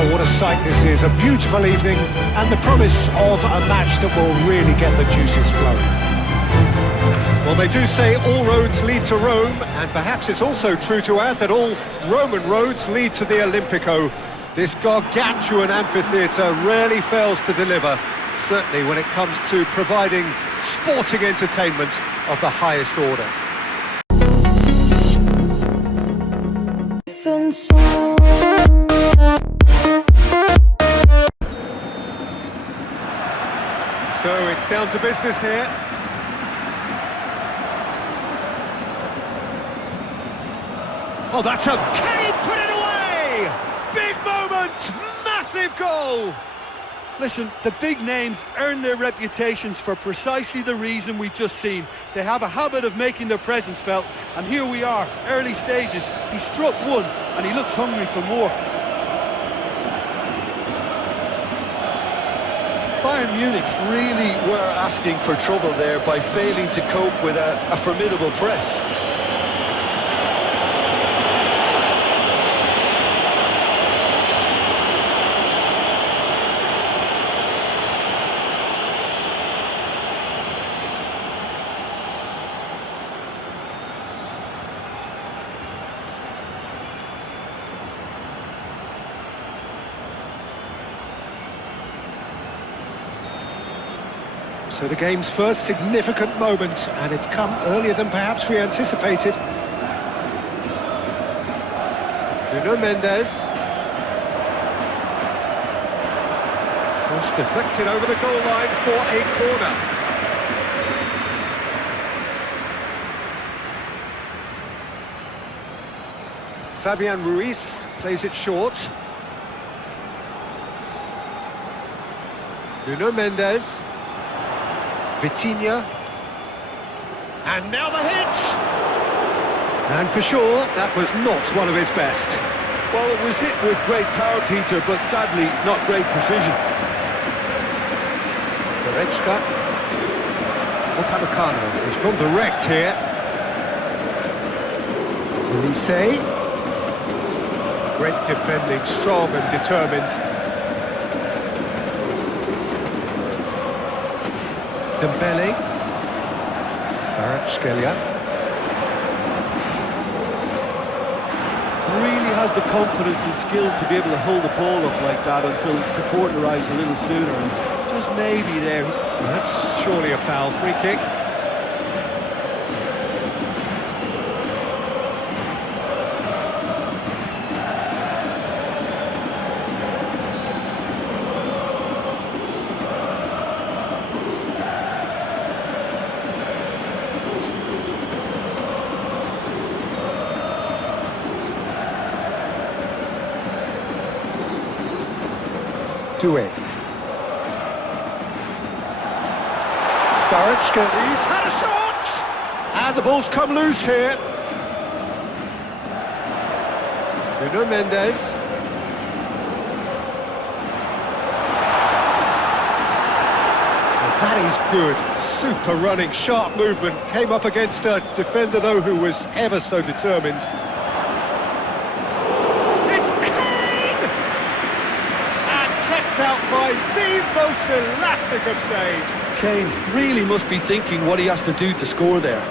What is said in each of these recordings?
Oh, what a sight this is. A beautiful evening and the promise of a match that will really get the juices flowing. Well, they do say all roads lead to Rome, and perhaps it's also true to add that all Roman roads lead to the Olympico. This gargantuan amphitheatre rarely fails to deliver, certainly when it comes to providing sporting entertainment of the highest order. So it's down to business here. Oh, that's a... Can he put it away? Big moment! Massive goal! Listen, the big names earn their reputations for precisely the reason we've just seen. They have a habit of making their presence felt, and here we are, early stages. He struck one, and he looks hungry for more. Bayern Munich really were asking for trouble there by failing to cope with a formidable press. So the game's first significant moment, and it's come earlier than perhaps we anticipated. Nuno Mendes. Cross deflected over the goal line for a corner. Fabian Ruiz plays it short. Nuno Mendes. Vitinho, and now the hit! And for sure, that was not one of his best. Well, it was hit with great power, Peter, but sadly, not great precision. Goretzka. Upamecano, he's gone direct here. Elise. Great defending, strong and determined. Dembélé, Kvaratskhelia. Really has the confidence and skill to be able to hold the ball up like that until support arrives a little sooner, and just maybe there. Well, that's surely a foul, free kick. Duel. Kvaratskhelia, he's had a shot! And the ball's come loose here. Nuno Mendes. That is good. Super running, sharp movement. Came up against a defender, though, who was ever so determined. Out by the most elastic of saves. Kane really must be thinking what he has to do to score there.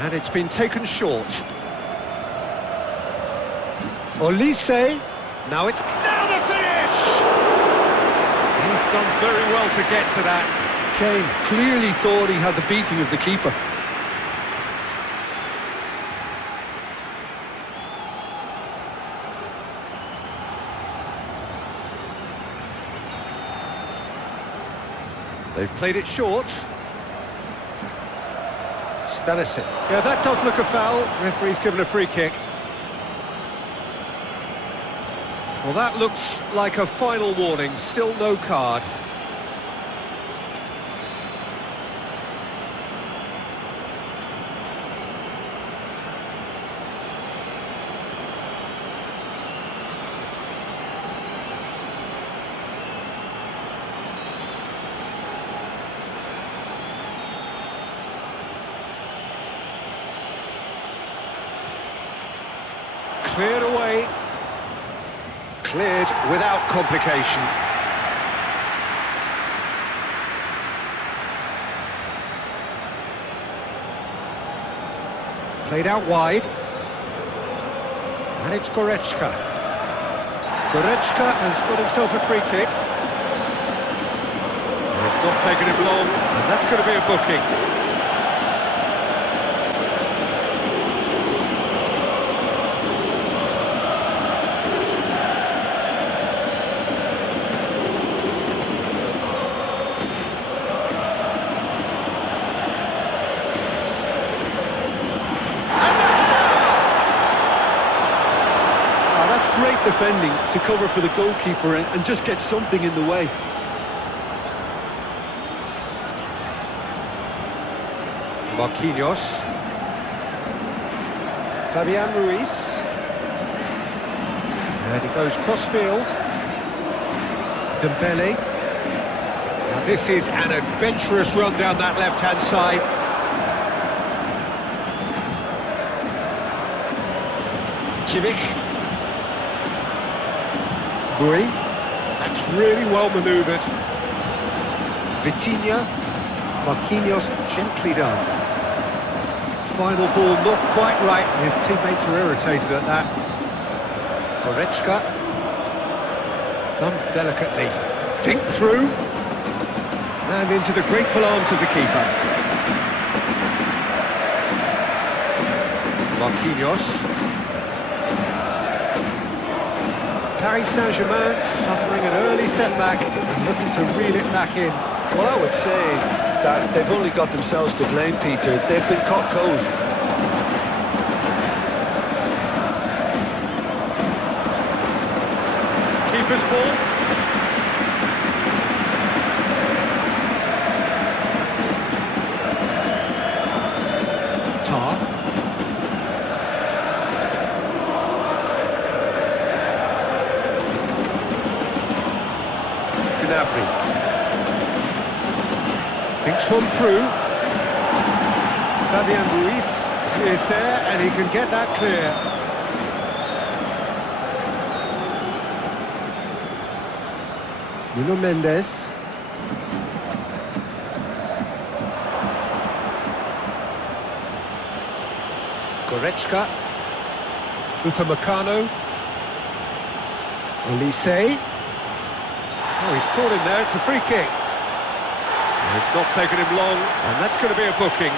And it's been taken short. Olise. Now the finish! He's done very well to get to that. Kane clearly thought he had the beating of the keeper. They've played it short. Stanisic. Yeah, that does look a foul. Referee's given a free kick. Well, that looks like a final warning. Still no card. Cleared away. Cleared without complication. Played out wide. And it's Goretzka. Goretzka has got himself a free kick. It's not taken him long, and that's going to be a booking. That's great defending to cover for the goalkeeper and just get something in the way. Marquinhos. Fabian Ruiz. And he goes cross-field. Dembélé. Now this is an adventurous run down that left-hand side. Kimmich. Bui. That's really well manoeuvred. Vitinho. Marquinhos gently done. Final ball not quite right. His teammates are irritated at that. Goretzka. Done delicately. Dink through. And into the grateful arms of the keeper. Marquinhos. Paris Saint-Germain suffering an early setback and looking to reel it back in. Well, I would say that they've only got themselves to blame, Peter. They've been caught cold. Keeper's ball. Tar. Gnabry. Thinks one through. Fabian Ruiz is there and he can get that clear. Nuno Mendes. Goretzka. Upamecano. Olise. Oh, he's caught him there, it's a free kick. It's not taken him long, and that's going to be a booking.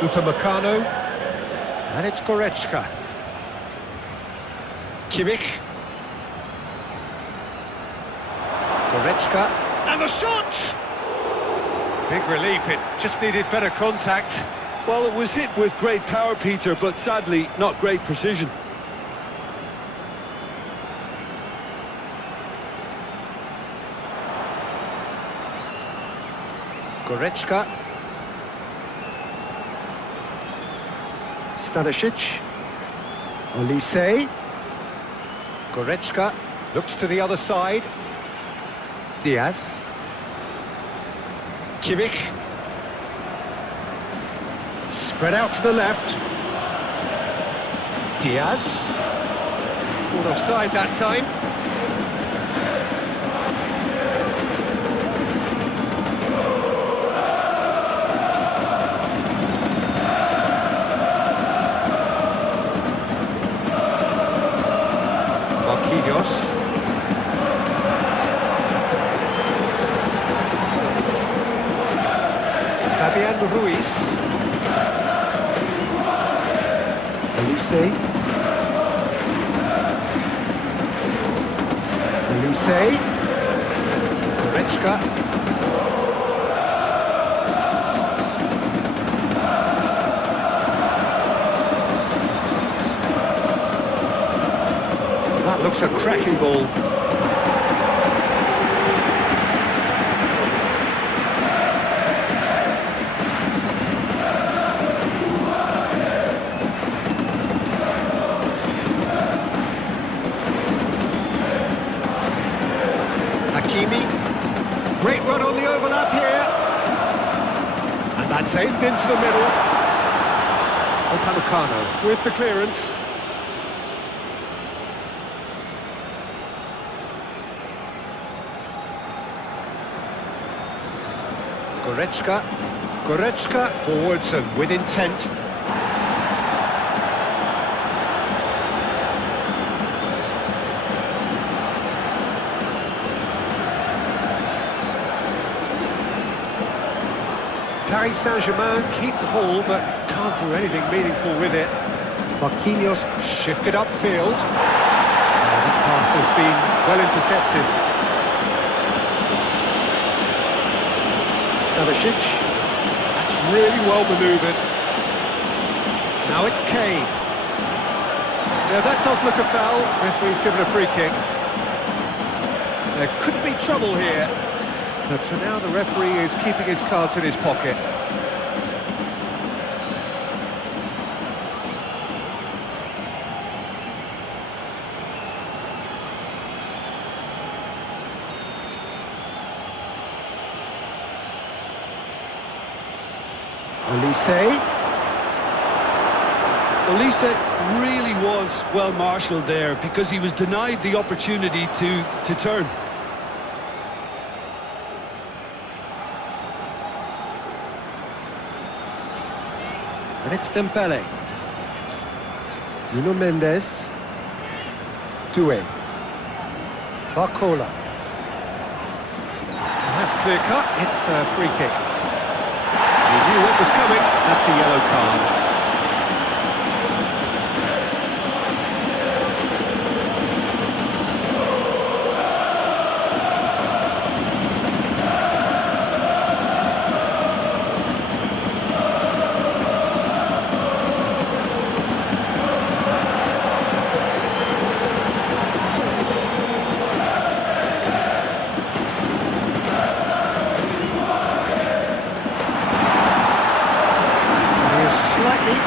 Upamecano. And it's Goretzka. Kimmich. Goretzka. And the shot! Big relief, it just needed better contact. Well, it was hit with great power, Peter, but sadly, not great precision. Goretzka. Stanisic. Olise. Goretzka. Looks to the other side. DIAZ. Kimmich. Spread out to the left. DIAZ. Caught offside that time. Marquinhos. Fabian Ruiz. Olise. Olise. Goretzka. That looks a cracking ball. pinged into the middle. Upamecano with the clearance. Goretzka forwards and with intent. Paris Saint-Germain keep the ball but can't do anything meaningful with it. Marquinhos shifted upfield. The pass has been well intercepted. Stanisic. That's really well manoeuvred. Now it's Kane. Yeah, that does look a foul. Referee's given a free kick. There could be trouble here. But for now, the referee is keeping his cards in his pocket. Olise really was well marshalled there because he was denied the opportunity to turn. And it's Dembélé. Nuno Mendes. Duel. Barcola. And that's clear cut. It's a free kick. He knew what was coming. That's a yellow card.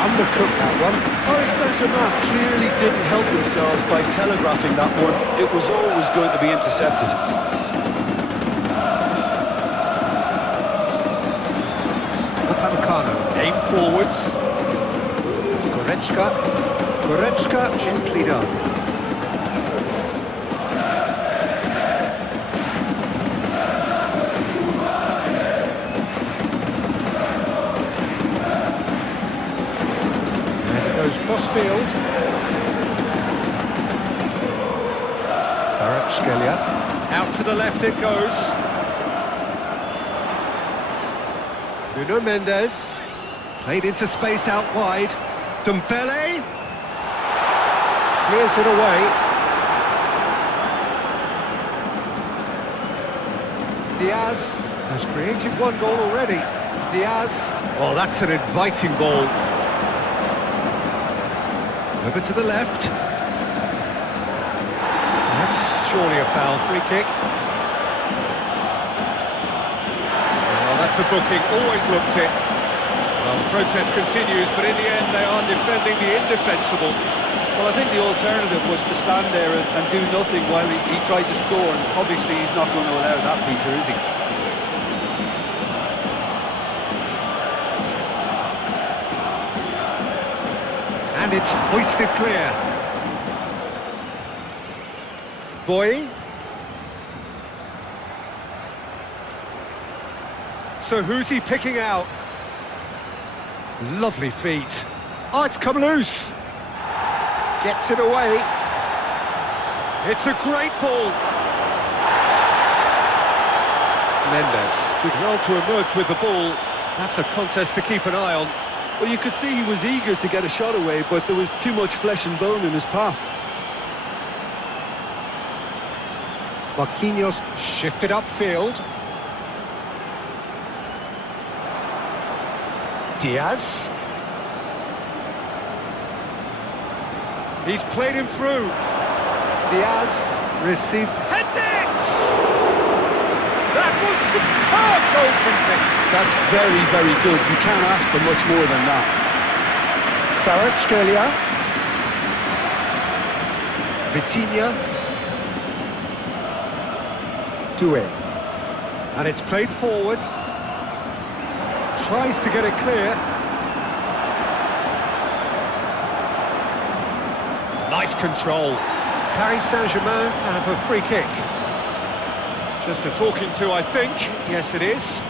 Undercooked that one. Paris Saint-Germain clearly didn't help themselves by telegraphing that one. It was always going to be intercepted. Upamecano aim forwards. Goretzka gently done. Crossfield. Kvaratskhelia. Out to the left it goes. Nuno Mendes. Played into space out wide. Dembélé. Clears it away. DIAZ has created one goal already. DIAZ. Oh, that's an inviting ball. Over to the left. That's surely a foul, free kick. Well, that's a booking, always looked it. Well, the protest continues, but in the end they are defending the indefensible. Well, I think the alternative was to stand there and do nothing while he tried to score, and obviously he's not going to allow that, Peter, is he? And it's hoisted clear. Boy. So who's he picking out? Lovely feet. Oh, it's come loose. Gets it away. It's a great ball. Mendes did well to emerge with the ball. That's a contest to keep an eye on. Well, you could see he was eager to get a shot away, but there was too much flesh and bone in his path. Marquinhos shifted upfield. DIAZ. He's played him through. DIAZ receives... Heads it! That was superb goalkeeping. That's very, very good. You can't ask for much more than that. Kvaratskhelia. Vitinho. Duel. And it's played forward. tries to get it clear. Nice control. Paris Saint-Germain have a free kick. Just a talking to, I think. Yes, it is.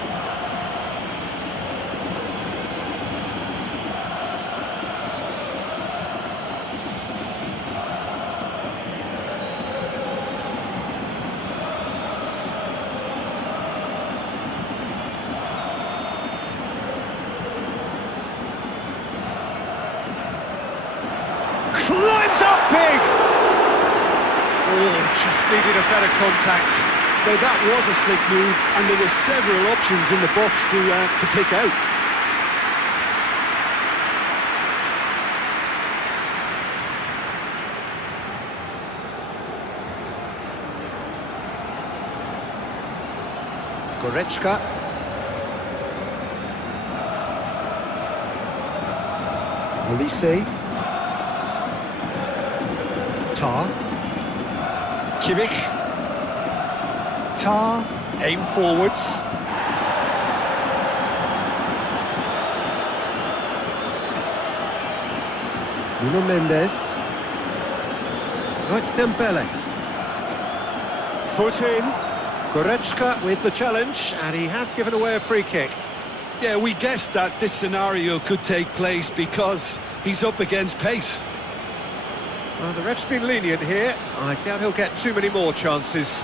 Climbs up big! Oh, just needed a better contact. Now that was a slick move, and there were several options in the box to pick out. Goretzka. Olise. Tar. Kimmich. Tar. Aim forwards. Nuno Mendes. Oh, it's Dembélé. Foot in. Goretzka with the challenge, and he has given away a free kick. Yeah, we guessed that this scenario could take place because he's up against pace. Well, the ref's been lenient here. I doubt he'll get too many more chances.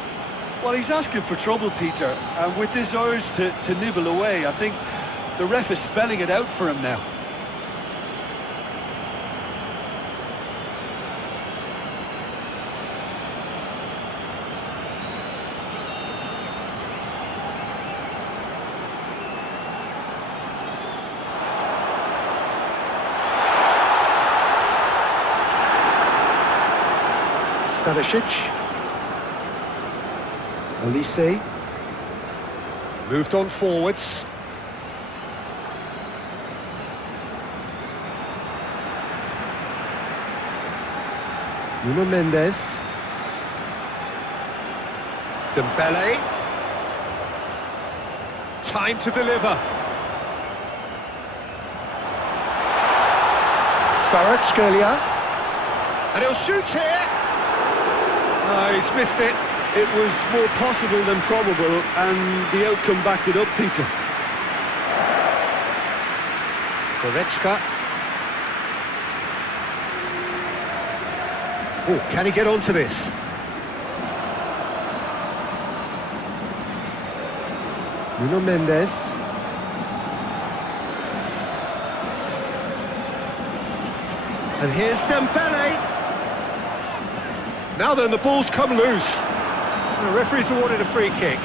Well, he's asking for trouble, Peter, and with this urge to nibble away, I think the ref is spelling it out for him now. Stanisic. Olise. Moved on forwards. Nuno Mendes. Dembélé. Time to deliver. Kvaratskhelia. And he'll shoot here. Oh, he's missed it. It was more possible than probable, and the outcome backed it up, Peter. Goretzka. Oh, can he get onto this? Nuno Mendes. And here's Dembélé. Now then, the ball's come loose. The referee's awarded a free kick.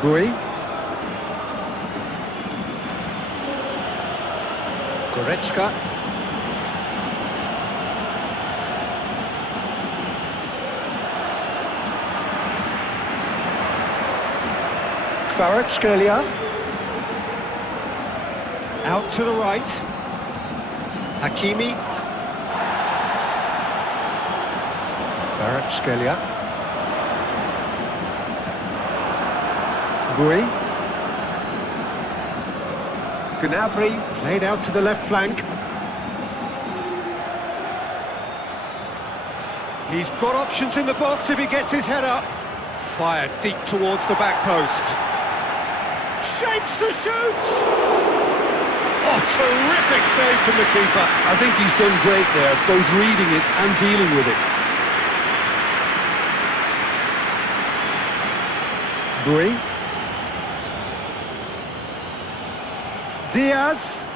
Bui. Goretzka. Kvaratskhelia. Out to the right. Hakimi. Kvaratskhelia. Bui. Gnabry played out to the left flank. He's got options in the box if he gets his head up. Fired deep towards the back post. Shapes to shoot! Oh, terrific save from the keeper. I think he's done great there, both reading it and dealing with it. Bui. DIAZ.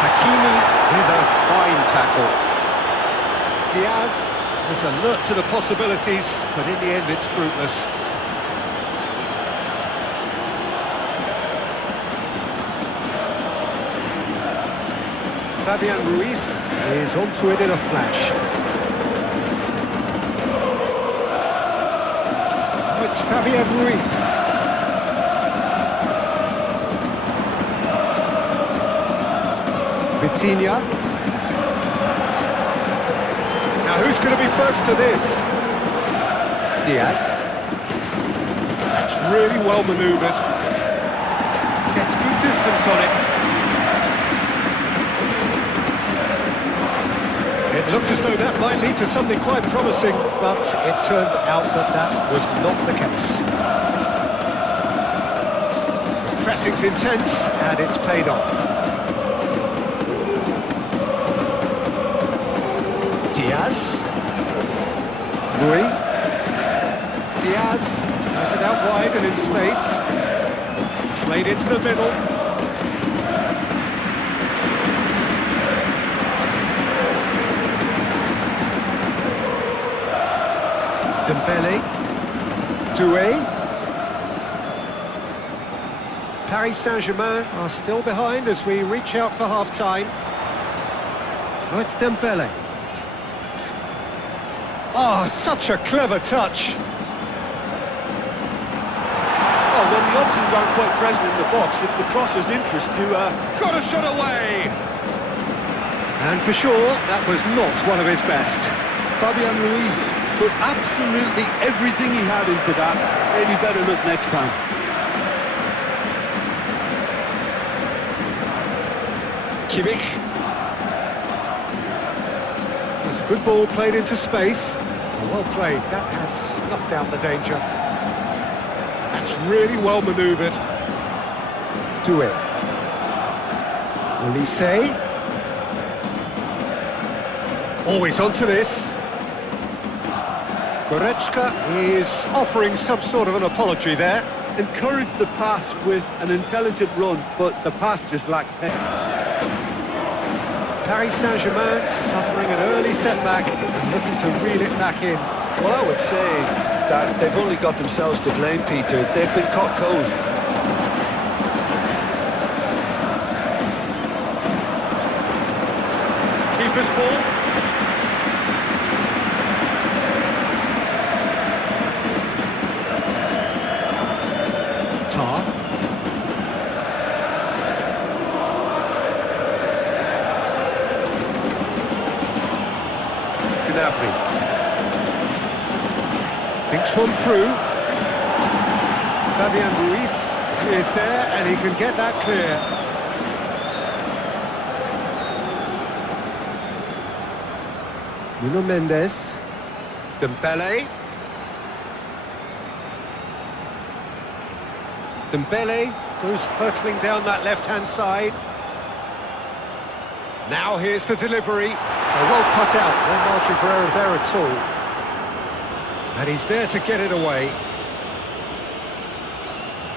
Hakimi with a fine tackle. DIAZ has alert to the possibilities, but in the end it's fruitless. Fabian Ruiz is onto it in a flash. Oh, it's Fabian Ruiz. Vitinho. Now who's going to be first to this? DIAZ. That's really well manoeuvred. Gets good distance on it. It looked as though that might lead to something quite promising, but it turned out that that was not the case. The pressing's intense, and it's paid off. DIAZ. Rui. DIAZ has it out wide and in space. Played into the middle. Dembélé, duel. Paris Saint-Germain are still behind as we reach out for half-time. Oh, it's Dembélé. Oh, such a clever touch. Oh, when the options aren't quite present in the box, it's the crosser's interest to... Got a shot away! And for sure, that was not one of his best. Fabian Ruiz put absolutely everything he had into that. Maybe better look next time. Khvicha. That's a good ball played into space. Well played, that has snuffed out the danger. That's really well manoeuvred. Duel. Olise. Always onto this. Goretzka is offering some sort of an apology there. Encouraged the pass with an intelligent run, but the pass just lacked pep. Paris Saint-Germain suffering an early setback and looking to reel it back in. Well, I would say that they've only got themselves to blame, Peter. They've been caught cold. Keeper's ball. Thinks one through. Fabian Ruiz is there and he can get that clear. Nuno Mendes. Dembélé. Dembélé goes hurtling down that left-hand side. Now here's the delivery. A well cut out, no margin for error there at all. And he's there to get it away.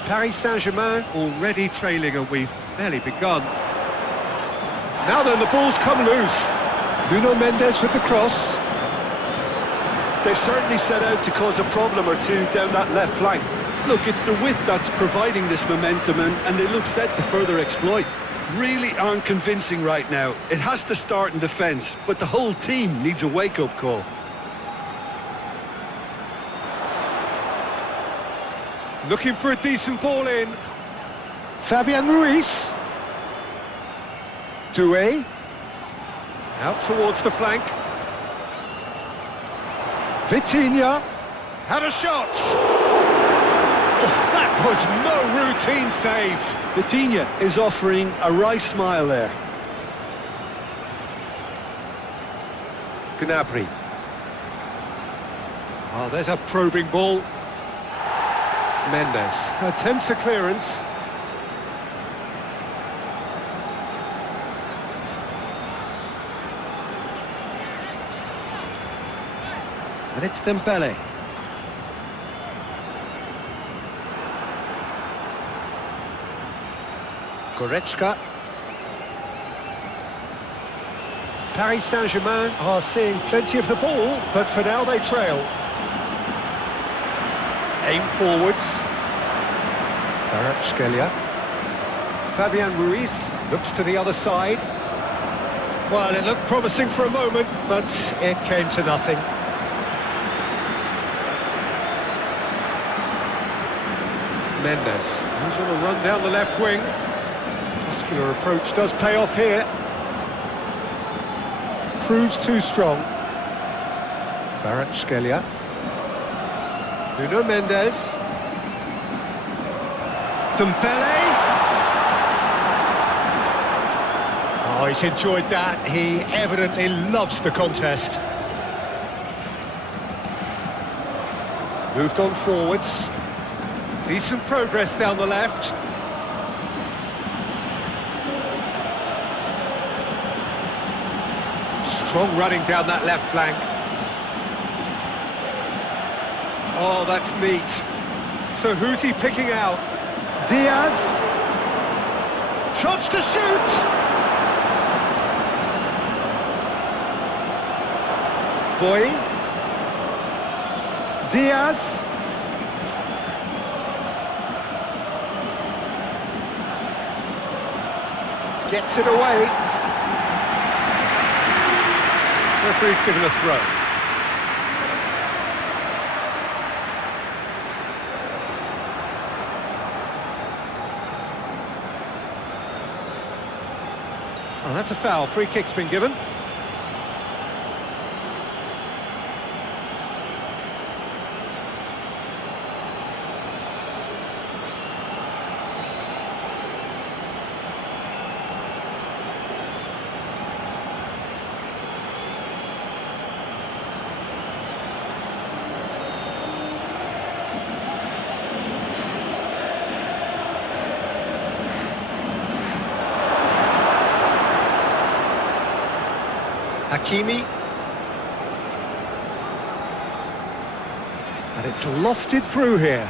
Paris Saint-Germain already trailing and we've barely begun. Now then, the ball's come loose. Nuno Mendes with the cross. They've certainly set out to cause a problem or two down that left flank. Look, it's the width that's providing this momentum and they look set to further exploit. Really aren't convincing right now. It has to start in defence, but the whole team needs a wake-up call. Looking for a decent ball in. Fabian Ruiz. Duel. Out towards the flank. Vitinho. Had a shot. Oh, that was no routine save. Vitinho is offering a wry smile there. Gnabry. Oh, there's a probing ball. Mendes attempts a clearance. And it's Dembélé. Goretzka. Paris Saint-Germain are seeing plenty of the ball, but for now they trail. Aim forwards. Kvaratskhelia. Fabian Ruiz looks to the other side. Well, it looked promising for a moment, but it came to nothing. Mendes goes on a run down the left wing. Muscular approach does pay off here. Proves too strong. Kvaratskhelia. Nuno Mendes. Dembélé. Oh, he's enjoyed that. He evidently loves the contest. Moved on forwards. Decent progress down the left. Strong running down that left flank. Oh, that's neat. So who's he picking out? DIAZ. Chance to shoot! Boy. DIAZ. Gets it away. Referee's given a throw. Oh, that's a foul. Free kick's been given. Hakimi. And it's lofted through here.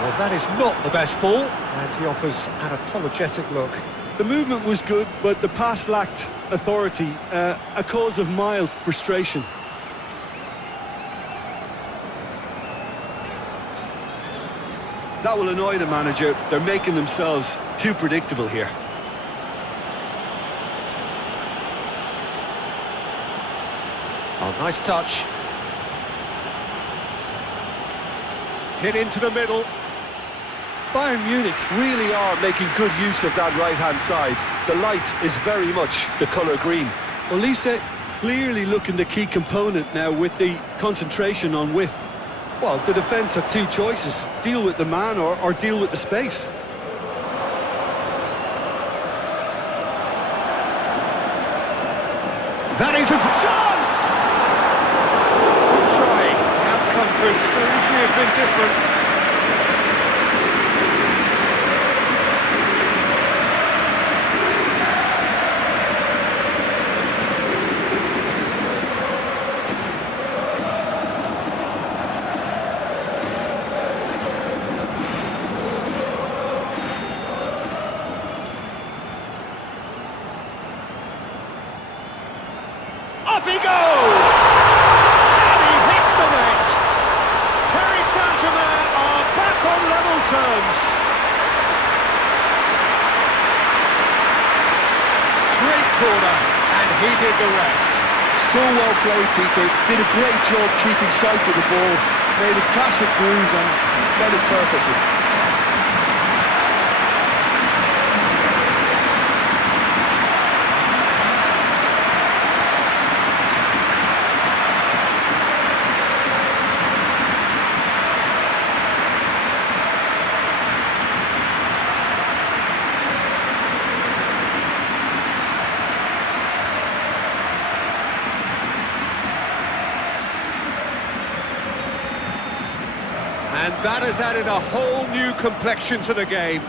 Well, that is not the best ball, and he offers an apologetic look. The movement was good, but the pass lacked authority, a cause of mild frustration. That will annoy the manager. They're making themselves too predictable here. Oh, nice touch. Hit into the middle. Bayern Munich really are making good use of that right-hand side. The light is very much the colour green. Olise clearly looking the key component now with the concentration on width. Well, the defence have two choices. Deal with the man or deal with the space. That is a chance! Good try. The outcome could so easily have been different. Up he goes! And he hits the net! Paris Saint-Germain are back on level terms. Great corner, and he did the rest. So well played, Peter. Did a great job keeping sight of the ball. Made a classic move and read it perfectly. And that has added a whole new complexion to the game.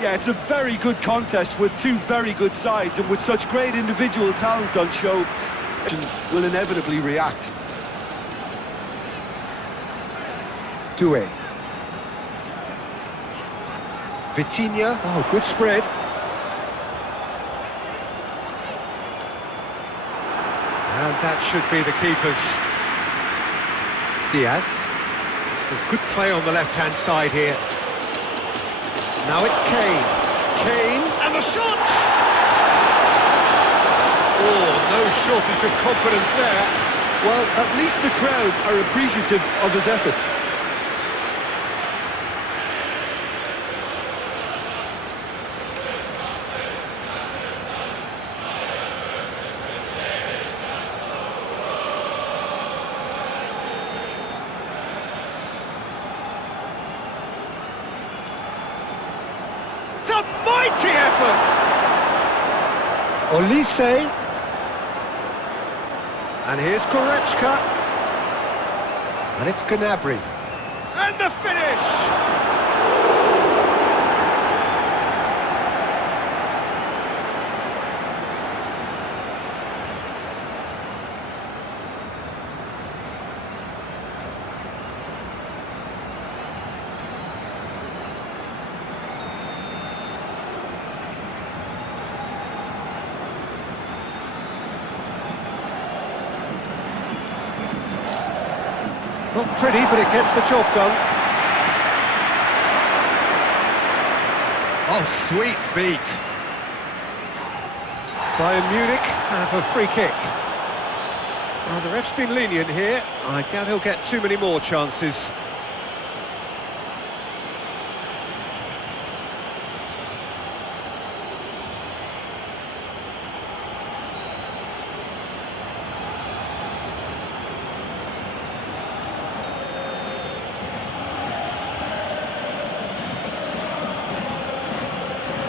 Yeah, it's a very good contest with two very good sides, and with such great individual talent on show, will inevitably react. Duel. Vitinho. Oh, good spread. And that should be the keepers. DIAZ. Good play on the left-hand side here. Now it's Kane. Kane, and the shot! no shortage of confidence there. Well, at least the crowd are appreciative of his efforts. It's a mighty effort! Olise. And here's Goretzka. And it's Gnabry. And the finish! Not pretty, but it gets the job done. Oh, sweet feet. Bayern Munich have a free kick. Well, the ref's been lenient here. I doubt he'll get too many more chances.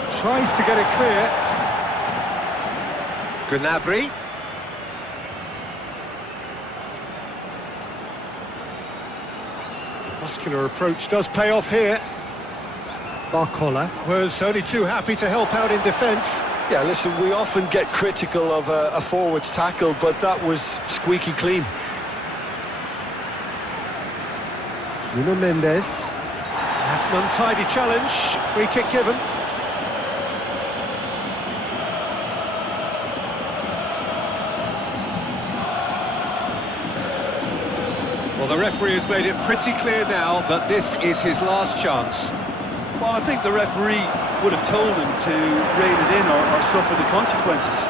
Tries to get it clear. Gnabry. Muscular approach does pay off here. Barcola was only too happy to help out in defence. Yeah, listen, we often get critical of a forward's tackle, but that was squeaky clean. Nuno Mendes. That's an untidy challenge. Free kick given. Well, the referee has made it pretty clear now that this is his last chance. Well, I think the referee would have told him to rein it in or suffer the consequences.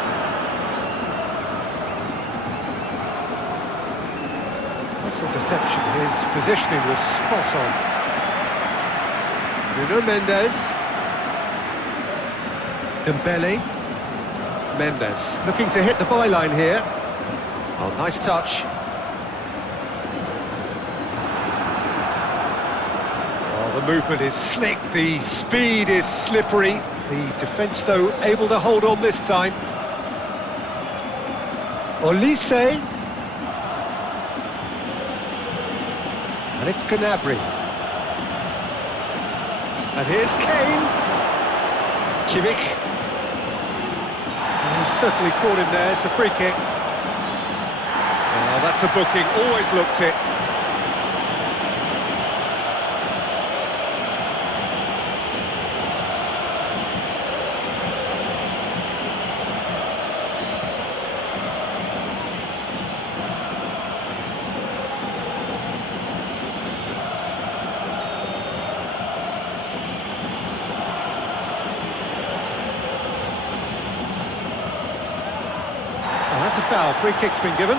Nice interception. His positioning was spot on. Nuno Mendes. Dembélé. Mendes looking to hit the byline here. Oh, nice touch. The movement is slick, the speed is slippery. The defence, though, able to hold on this time. Olise. And it's Gnabry. And here's Kane. Kimmich. He's certainly caught him there, it's a free kick. Oh, that's a booking, always looked it. That's a foul, free kick's been given.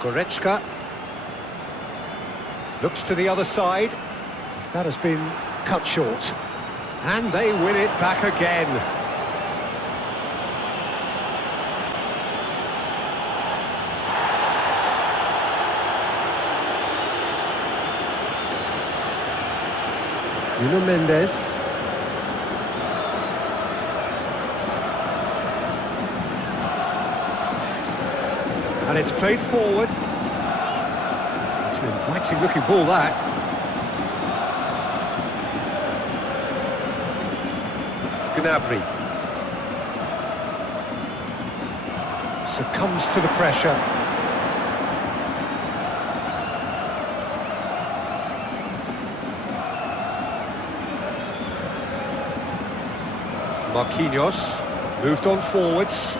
Goretzka looks to the other side. That has been cut short. And they win it back again. Nuno Mendes. And it's played forward. It's an inviting looking ball, that. Gnabry. Succumbs to the pressure. Marquinhos moved on forwards.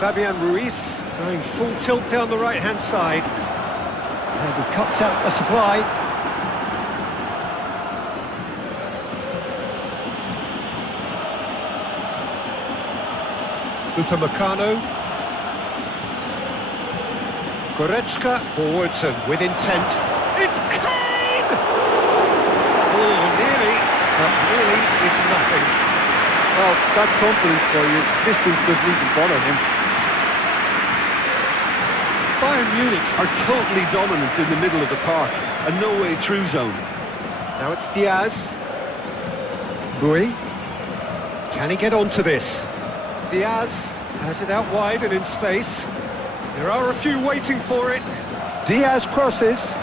Fabian Ruiz going full tilt down the right-hand side. And he cuts out the supply. Upamecano. Goretzka forwards and with intent. It's Kane! Oh, nearly, but really is nothing. Well, that's confidence for you. Distance doesn't even bother him. Bayern Munich are totally dominant in the middle of the park. A no-way-through zone. Now it's Diaz. Rui. Can he get onto this? Diaz has it out wide and in space. There are a few waiting for it. Diaz crosses.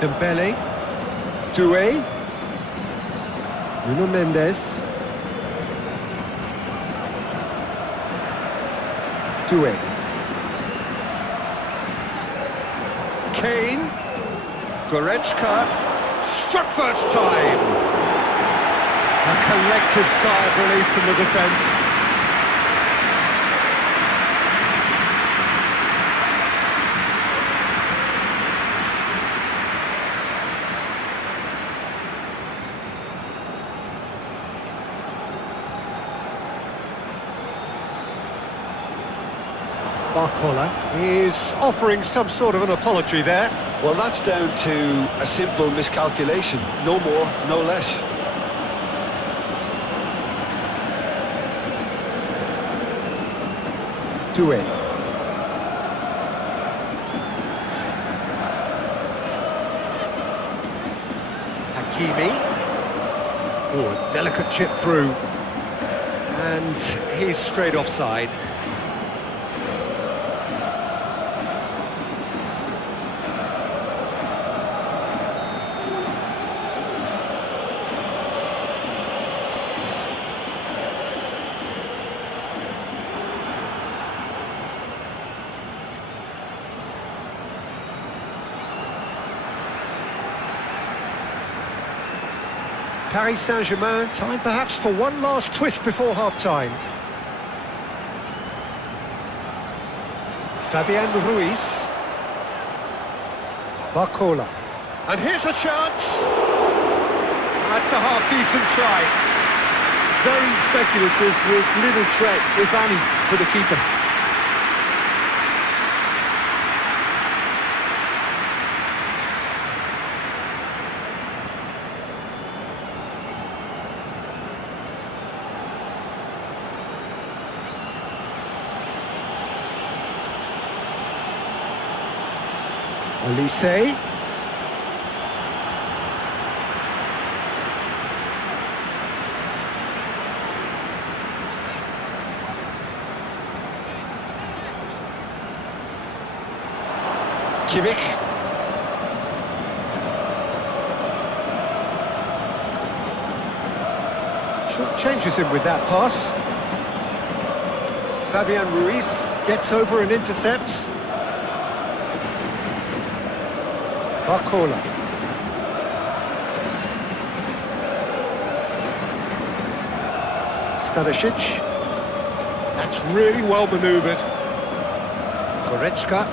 Dembélé. Doué. Nuno Mendes. Doué. Kane. Goretzka. Struck first time. A collective sigh of relief from the defence. Barcola is offering some sort of an apology there. Well, that's down to a simple miscalculation. No more, no less. Doué. Hakimi. Oh, a delicate chip through. And he's straight offside. Paris Saint-Germain, time perhaps for one last twist before half-time. Fabian Ruiz. Barcola. And here's a chance! That's a half-decent try. Very speculative with little threat, if any, for the keeper. Olise. Kimmich. Short changes him with that pass. Fabian Ruiz gets over and intercepts. Barcola. Stanisic. That's really well manoeuvred. Goretzka.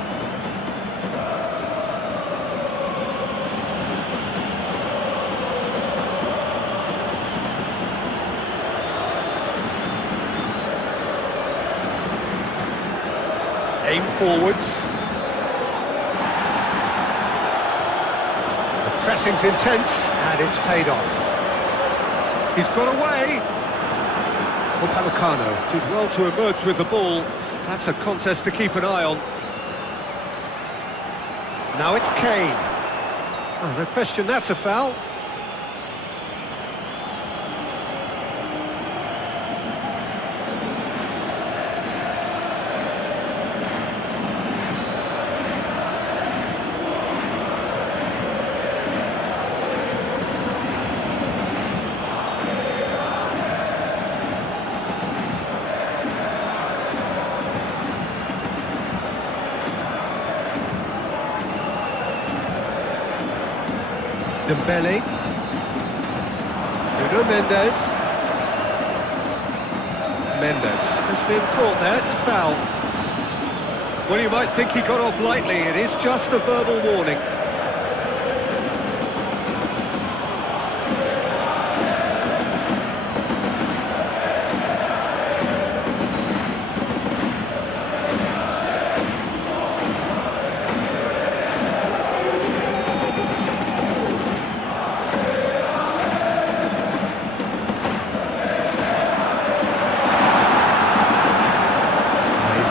Aim forwards. Pressing's intense, and it's paid off. He's got away. Upamecano did well to emerge with the ball. That's a contest to keep an eye on. Now it's Kane. Oh, no question, that's a foul. Dembélé. Nuno Mendes. Mendes has been caught there, it's a foul. Well, you might think he got off lightly, it is just a verbal warning.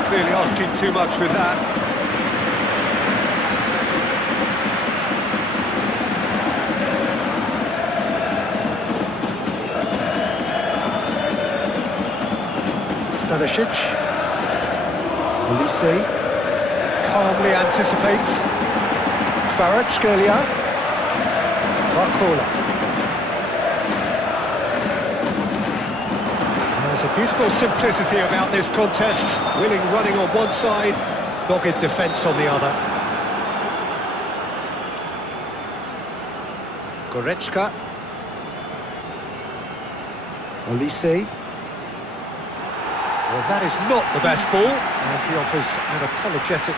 Clearly asking too much with that. Stanisic. Olise calmly anticipates. Kvaratskhelia. Barcola. There's a beautiful simplicity about this contest. Willing running on one side, dogged defence on the other. Goretzka. Olise. Well, that is not the best ball, and he offers an apologetic.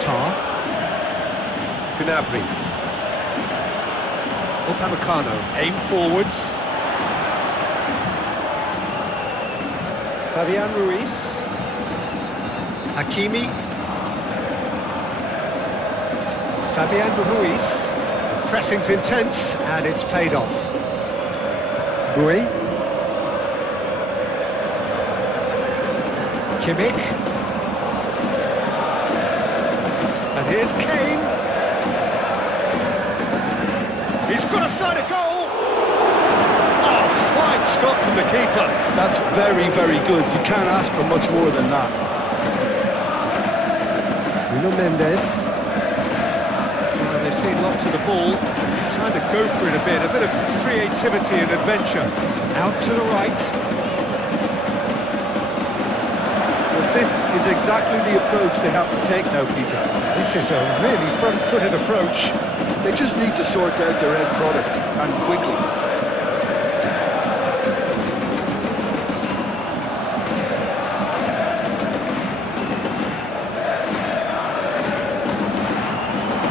Tar. Gnabry. Upamecano, aim forwards. Fabian Ruiz. Hakimi. Fabian Ruiz. Pressing's intense, and it's paid off. Bui. Kimmich. And here's Kane. He's got a side of goal! Oh, fine stop from the keeper. That's very, very good. You can't ask for much more than that. Nuno Mendes. Well, they've seen lots of the ball. Time to go for it a bit of creativity and adventure. Out to the right. Well, this is exactly the approach they have to take now, Peter. This is a really front-footed approach. They just need to sort out their end product, and quickly.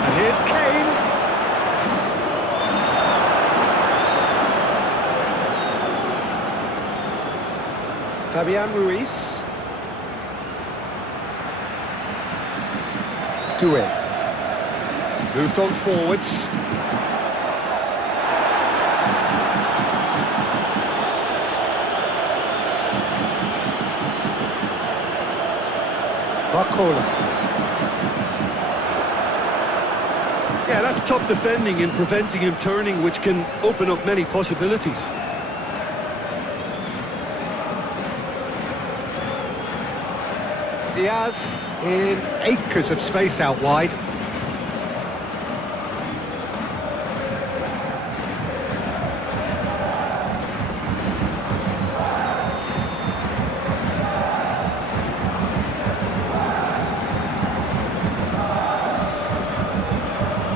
And here's Kane. Fabian Ruiz. Duel. Moved on forwards. Barcola. Yeah, that's top defending and preventing him turning, which can open up many possibilities. Diaz in acres of space out wide.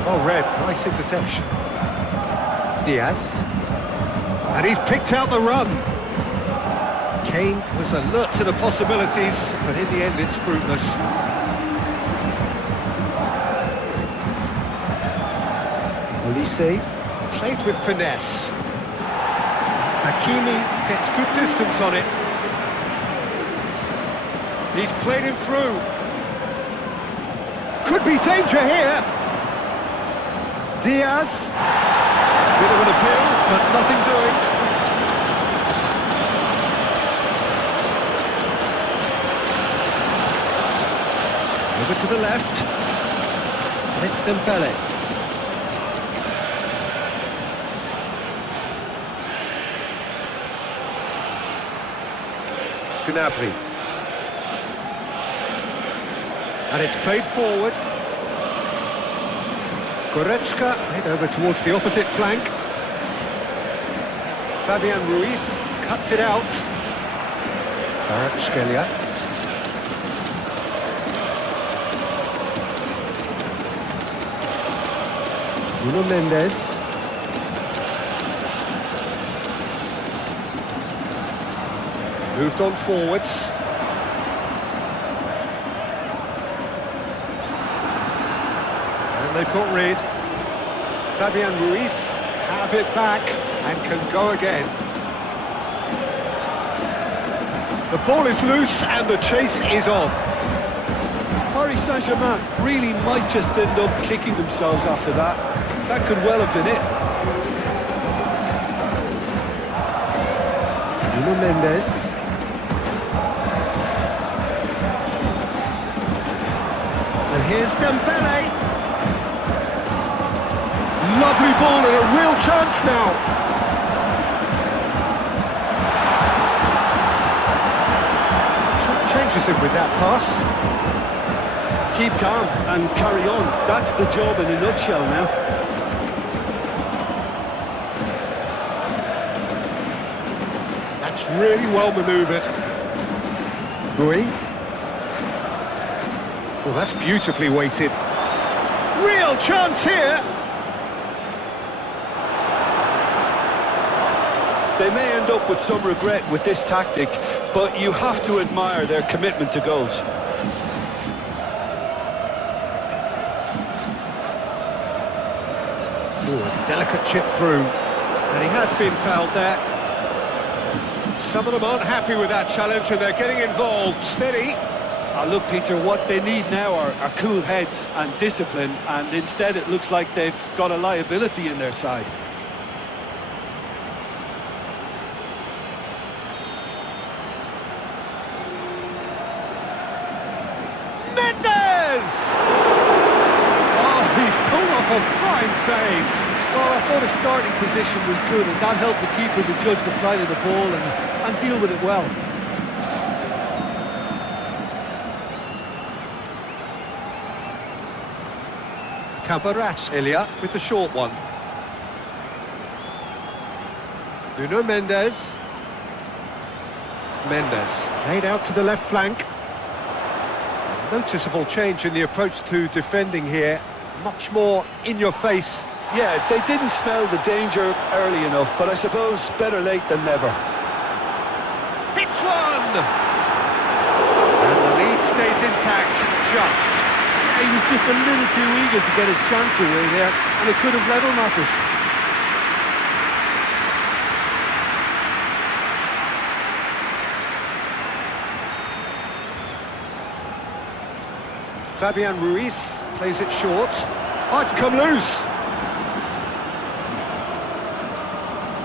Oh, Red, nice interception. Diaz. And he's picked out the run. Kane was alert to the possibilities, but in the end it's fruitless. Olise played with finesse. Hakimi gets good distance on it. He's played him through. Could be danger here. Diaz. Bit of an appeal, but nothing doing. Over to the left. And it's Dembélé. Gnabry. And it's played forward. Goretzka, head over towards the opposite flank. Fabian Ruiz cuts it out. Kvaratskhelia. Nuno Mendes. Moved on forwards. And they've got rid. Fabian Ruiz have it back and can go again. The ball is loose and the chase is on. Paris Saint-Germain really might just end up kicking themselves after that. That could well have been it. Nuno Mendes. And here's Dembélé. Lovely ball and a real chance now. Changes him with that pass. Keep calm and carry on. That's the job in a nutshell now. That's really well manoeuvred. Rui. Well, that's beautifully weighted. Real chance here. They may end up with some regret with this tactic, but you have to admire their commitment to goals. Ooh, a delicate chip through, and he has been fouled there. Some of them aren't happy with that challenge and they're getting involved. Steady. Look, Peter, what they need now are cool heads and discipline, and instead it looks like they've got a liability in their side. A fine save. Well, I thought his starting position was good, and that helped the keeper to judge the flight of the ball and deal with it well. Kvaratskhelia with the short one. Nuno Mendes. Mendes played out to the left flank. A noticeable change in the approach to defending here. Much more in your face. Yeah, they didn't smell the danger early enough, but I suppose better late than never. Hits one! And the lead stays intact, just. Yeah, he was just a little too eager to get his chance away there, and it could have level matters. Fabian Ruiz plays it short. Oh, it's come loose.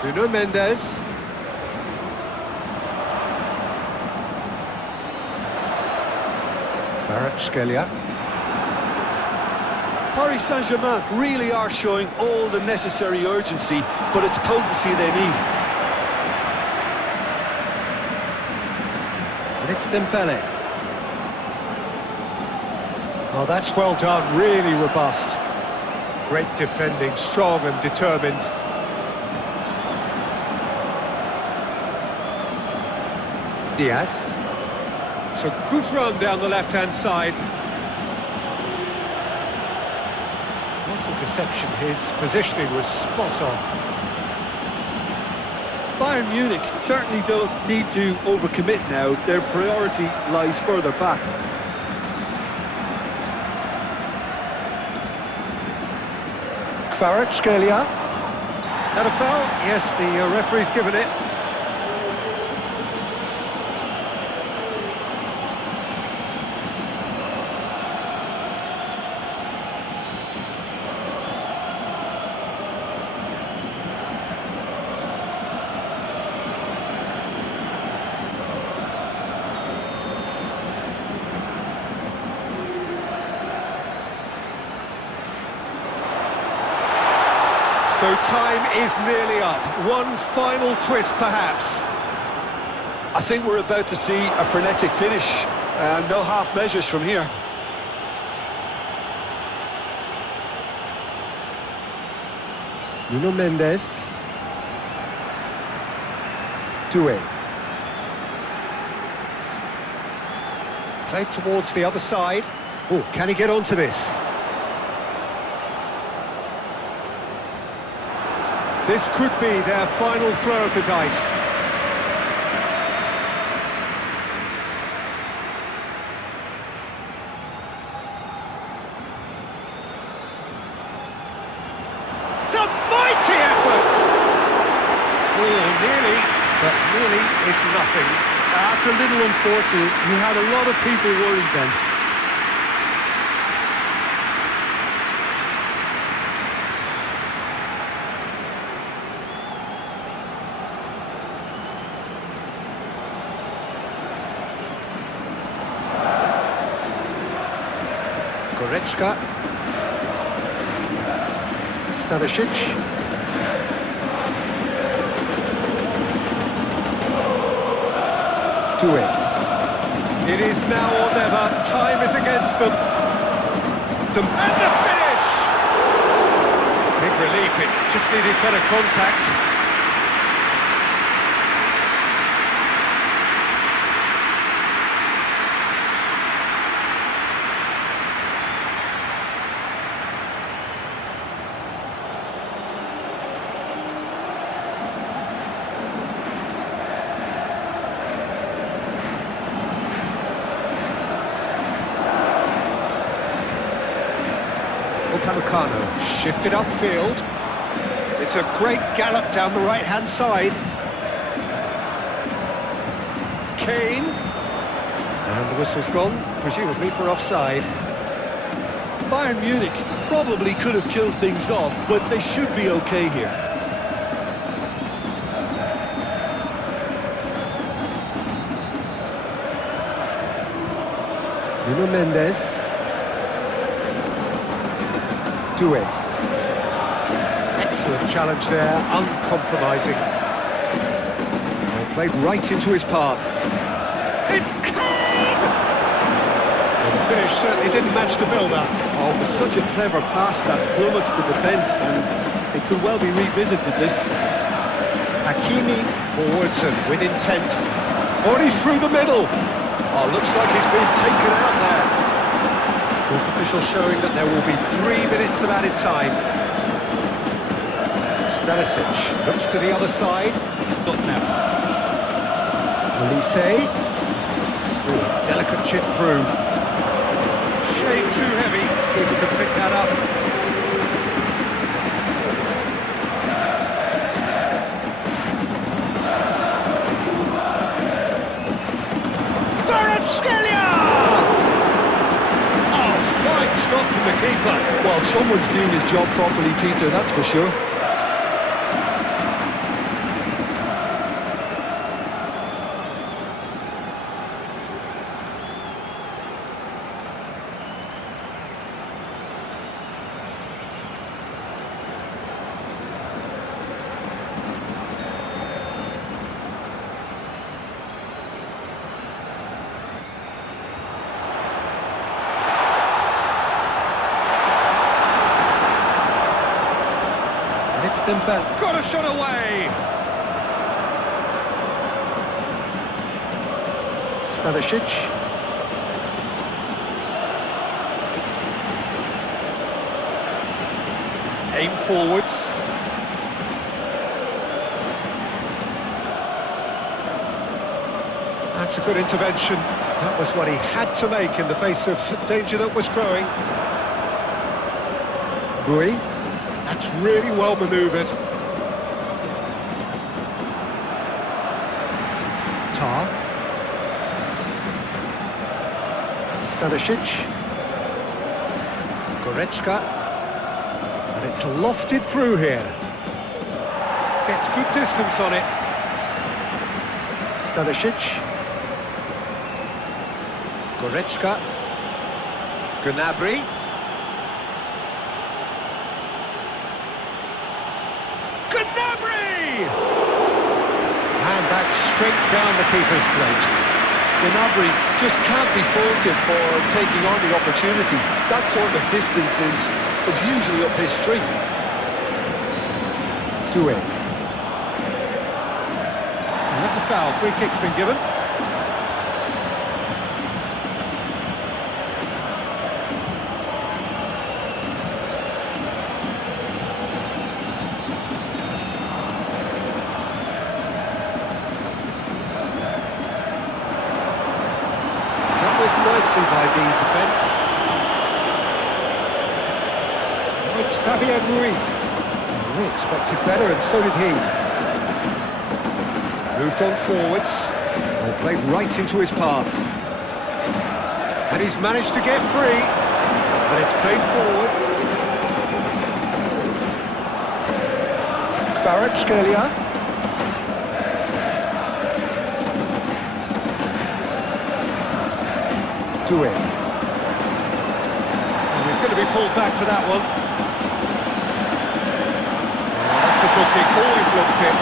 Nuno Mendes. Kvaratskhelia. Paris Saint-Germain really are showing all the necessary urgency, but it's potency they need. And it's Dembélé. Oh, that's well done, really robust. Great defending, strong and determined. DIAZ. It's a good run down the left-hand side. Wasn't deception, his positioning was spot on. Bayern Munich certainly don't need to overcommit now. Their priority lies further back. Kvaratskhelia. That a foul? Yes, the referee's given it. So time is nearly up. One final twist, perhaps. I think we're about to see a frenetic finish. No half measures from here. Nuno Mendes. Duel. Played towards the other side. Oh, can he get onto this? This could be their final throw of the dice. It's a mighty effort! Oh, nearly, but nearly is nothing. That's a little unfortunate. He had a lot of people worried then. Goretzka. Stanisic. Duel. It is now or never. Time is against them. And the finish! Big relief. It just needed better contact. Shifted upfield. It's a great gallop down the right-hand side. Kane. And the whistle's gone, presumably for offside. Bayern Munich probably could have killed things off, but they should be okay here. Nuno Mendes. Duel. Excellent challenge there, uncompromising. Well, played right into his path. It's Kane! Well, the finish certainly didn't match the build-up. Oh, it was such a clever pass that flummoxed the defence, and it could well be revisited, this. Hakimi forwards and with intent. Oh, and he's through the middle. Oh, looks like he's been taken out there. Fourth official showing that there will be 3 minutes of added time. Stanisic looks to the other side. Not now. Olise. Oh, delicate chip through. Shade too heavy. Keeper could pick that up. Kvaratskhelia! Stop from the keeper. Well, someone's doing his job properly, Peter, that's for sure. Dembélé got a shot away. Stanisic. Aim forwards. That's a good intervention. That was what he had to make in the face of danger that was growing. Rui. That's really well manoeuvred. Tar. Stanisic. Goretzka. And it's lofted through here. Gets good distance on it. Stanisic. Goretzka. Gnabry. And that's straight down the keeper's throat. Gnabry just can't be faulted for taking on the opportunity. That sort of distance is usually up his street. Duel. And that's a foul. Free kick's been given. the defence. Oh, it's Fabian Ruiz. We expected better, and so did he. Moved on forwards. Well, played right into his path. And he's managed to get free. And it's played forward. Kvaratskhelia. Duel. And he's going to be pulled back for that one. That's a booking, always looked it.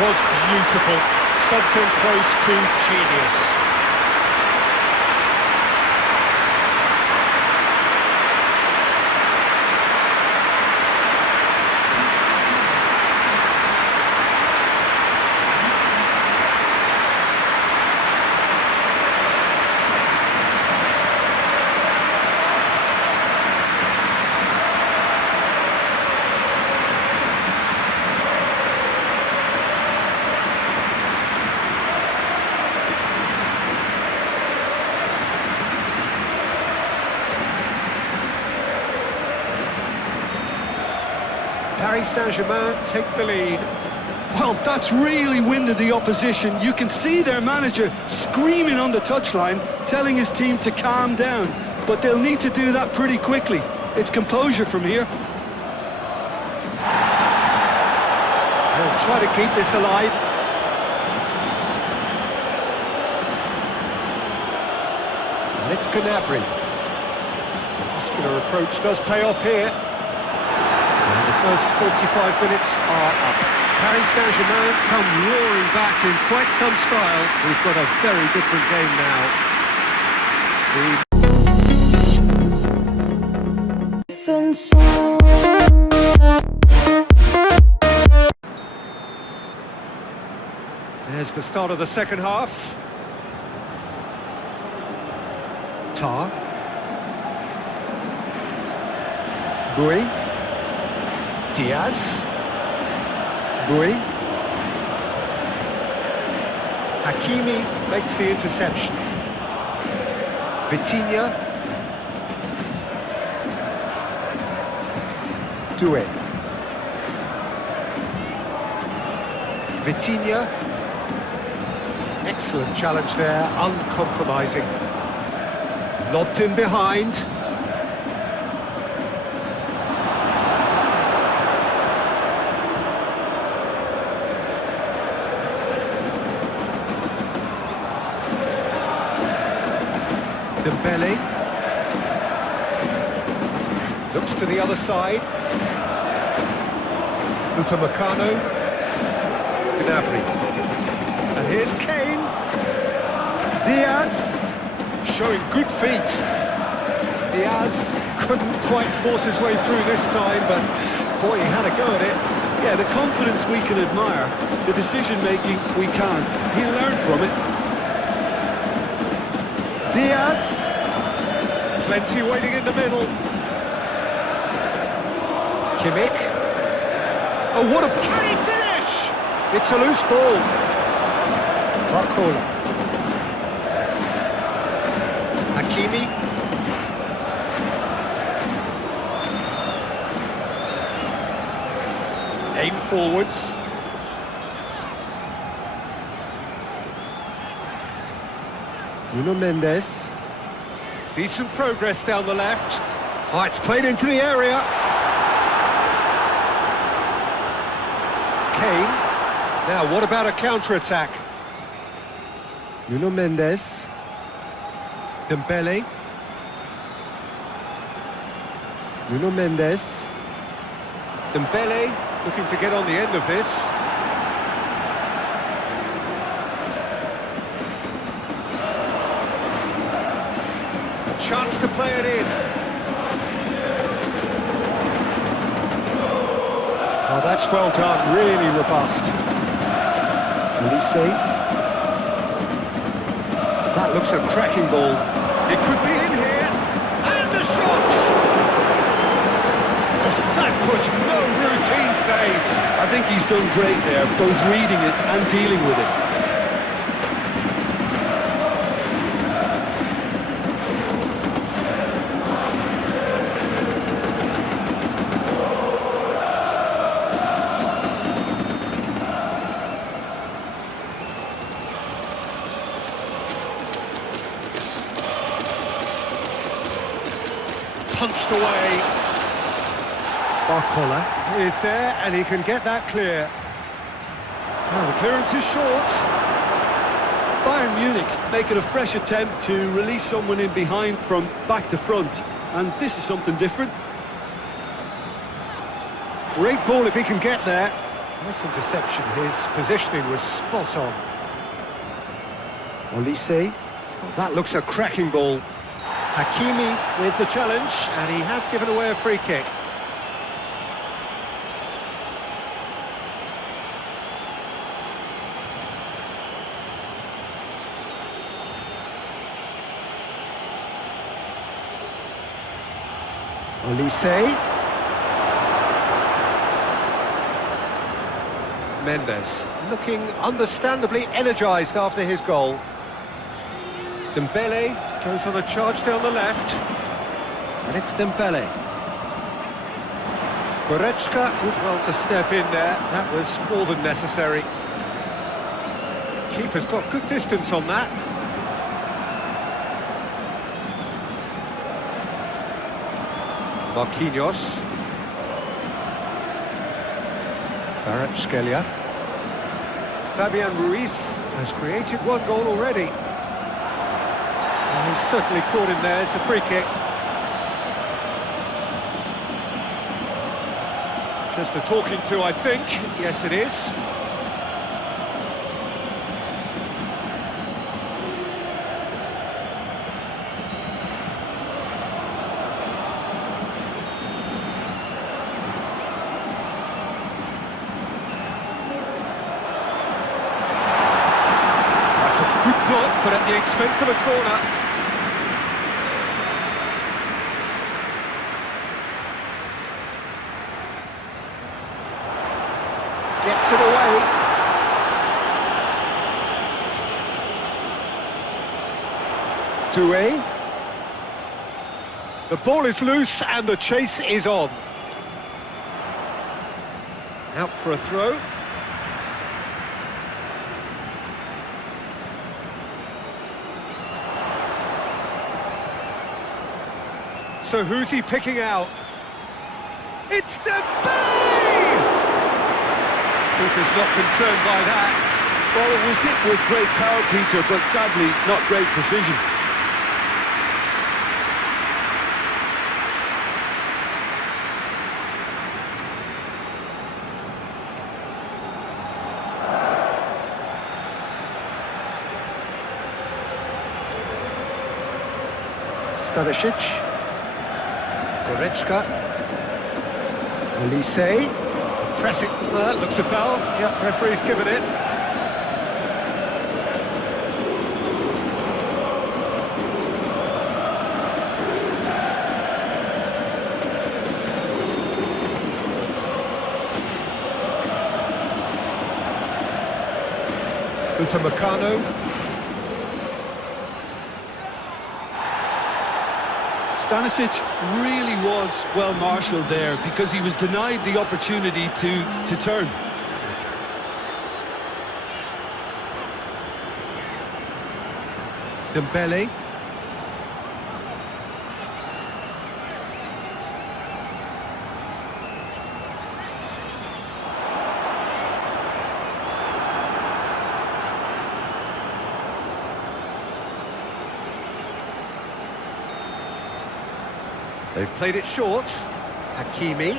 Was beautiful, something close to genius. Paris Saint-Germain take the lead. Well, that's really winded the opposition. You can see their manager screaming on the touchline, telling his team to calm down. But they'll need to do that pretty quickly. It's composure from here. They'll try to keep this alive. And it's Gnabry. Muscular approach does pay off here. And the first 45 minutes are up. Paris Saint-Germain come roaring back in quite some style. We've got a very different game now. There's the start of the second half. Tar. Bui. Diaz. Bui. Hakimi makes the interception. Vitinho. Duel. Vitinho. Excellent challenge there, uncompromising. Lobbed in behind. Dembélé. Looks to the other side. Upamecano. Gnabry. And here's Kane. Diaz. Showing good feet. Diaz couldn't quite force his way through this time, but boy, he had a go at it. Yeah, the confidence we can admire, the decision-making we can't. He learned from it. Diaz. Plenty waiting in the middle. Kimmich. Oh, what a... Can he finish? It's a loose ball. Barcola. Hakimi. Aim forwards. Nuno Mendes. Decent progress down the left. Oh, it's played into the area. Kane. Now, what about a counter-attack? Nuno Mendes. Dembélé. Nuno Mendes. Dembélé looking to get on the end of this. Oh, that's well done, really robust. Elise. That looks a cracking ball. It could be in here. And the shot! Oh, that was no routine save. I think he's done great there, both reading it and dealing with it. Punched away. Barcola is there, and he can get that clear. Now the clearance is short. Bayern Munich making a fresh attempt to release someone in behind from back to front, and this is something different. Great ball if he can get there. Nice interception, his positioning was spot on. Olise. Oh, that looks a cracking ball. Hakimi with the challenge, and he has given away a free kick. Olise. Mendes looking understandably energised after his goal. Dembélé goes on a charge down the left, and it's Dembélé. Goretzka did well to step in there, that was more than necessary. Keeper's got good distance on that. Marquinhos. Kvaratskhelia. Fabian Ruiz has created one goal already. And he's certainly caught him there, it's a free kick. Just a talking to, I think. Yes, it is. That's a good block, but at the expense of a corner. Gets it away. Duel. The ball is loose and the chase is on. Out for a throw. So who's he picking out? It's Dembélé! Keeper's not concerned by that. Well, it was hit with great power, Peter, but sadly not great precision. Stanisic. Goretzka. Olise. Pressing. That looks a foul. Yep, referee's given it. Upamecano. Stanisic really was well marshalled there because he was denied the opportunity to turn. Dembélé. They've played it short. Hakimi.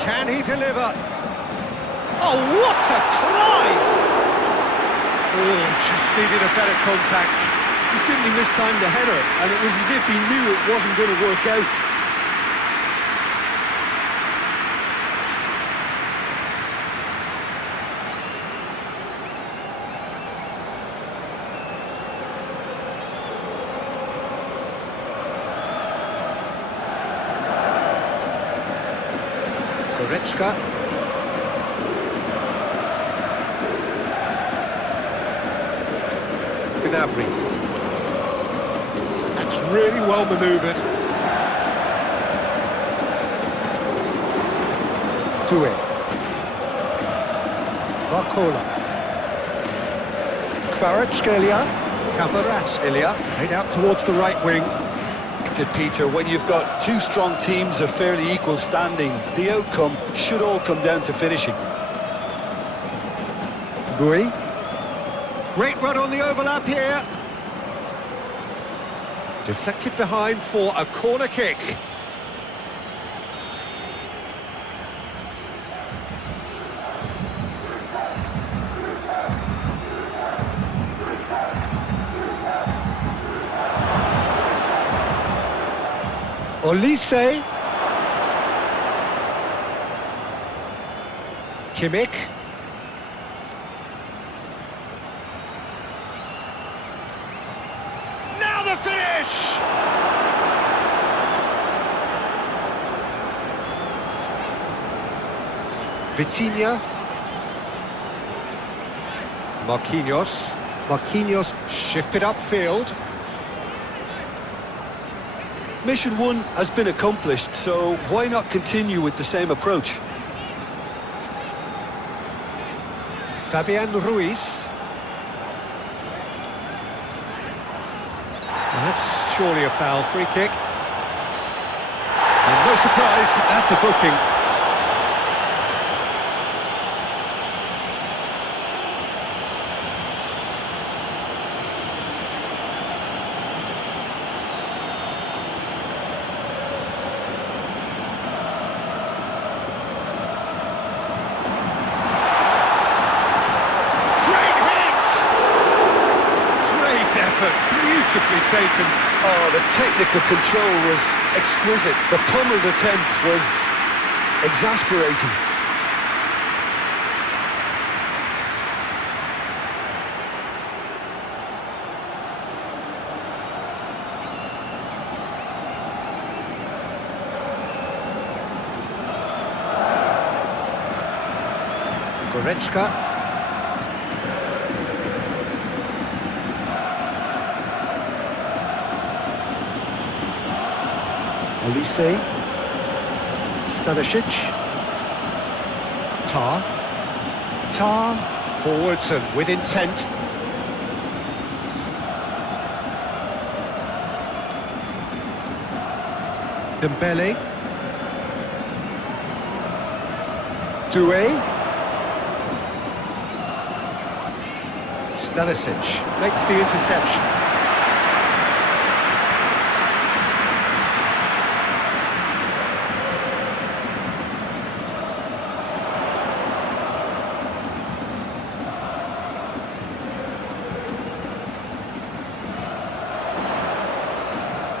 Can he deliver? Oh, what a climb! Oh, just needed a better contact. He simply mistimed the header, and it was as if he knew it wasn't going to work out. Goretzka. Gnabry. That's really well manoeuvred. Duel. Barcola. Kvaratskhelia, head out towards the right wing. Peter, when you've got two strong teams of fairly equal standing, the outcome should all come down to finishing. Bui. Great run on the overlap here. Deflected behind for a corner kick. Olise. Kimmich. Now the finish! Vitinho. Marquinhos shifted upfield. Mission 1 has been accomplished, so why not continue with the same approach? Fabian Ruiz. That's surely a foul. Free kick. And no surprise, that's a booking. Beautifully taken. Oh, the technical control was exquisite. The pummeled attempt was exasperating. Goretzka. Olise. Stanisic. Tar. Forwards and with intent. Dembélé. Duel. Stanisic makes the interception.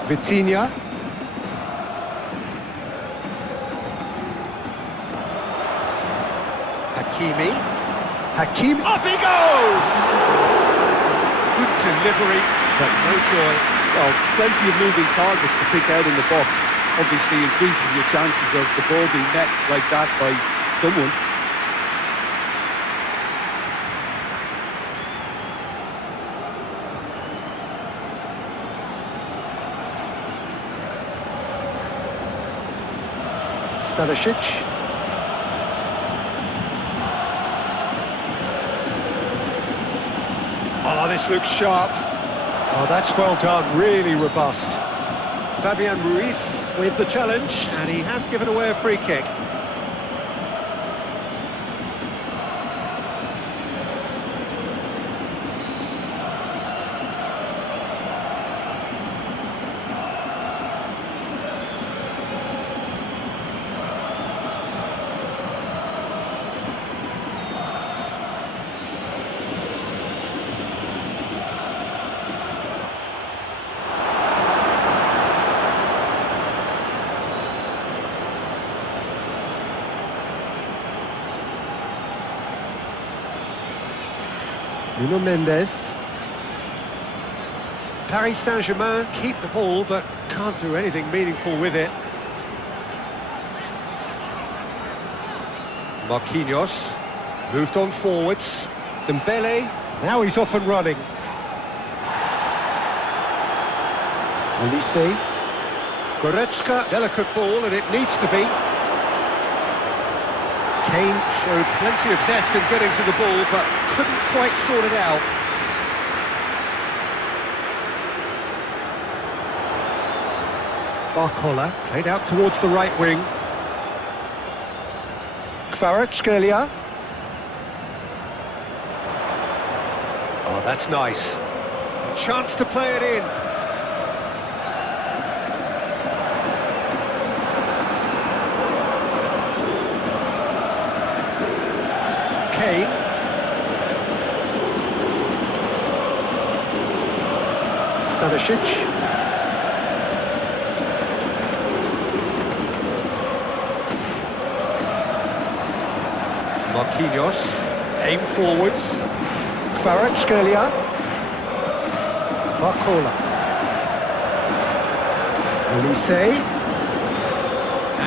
Vitinho. Hakimi. Up he goes! Good delivery, but no joy. Well, plenty of moving targets to pick out in the box. Obviously increases your chances of the ball being met like that by someone. Stanisic. Oh, this looks sharp. Oh, that's well done, really robust. Fabian Ruiz with the challenge, and he has given away a free kick. Nuno Mendes. Paris Saint-Germain keep the ball, but can't do anything meaningful with it. Marquinhos moved on forwards. Dembélé, now he's off and running. Olise. Goretzka, delicate ball, and it needs to be. Kane showed plenty of zest in getting to the ball, but couldn't quite sort it out. Barcola played out towards the right wing. Kvaratskhelia. Oh, that's nice. A chance to play it in. Kane. Stanisic. Marquinhos, aim forwards. Kvaratskhelia. Barcola. Olise.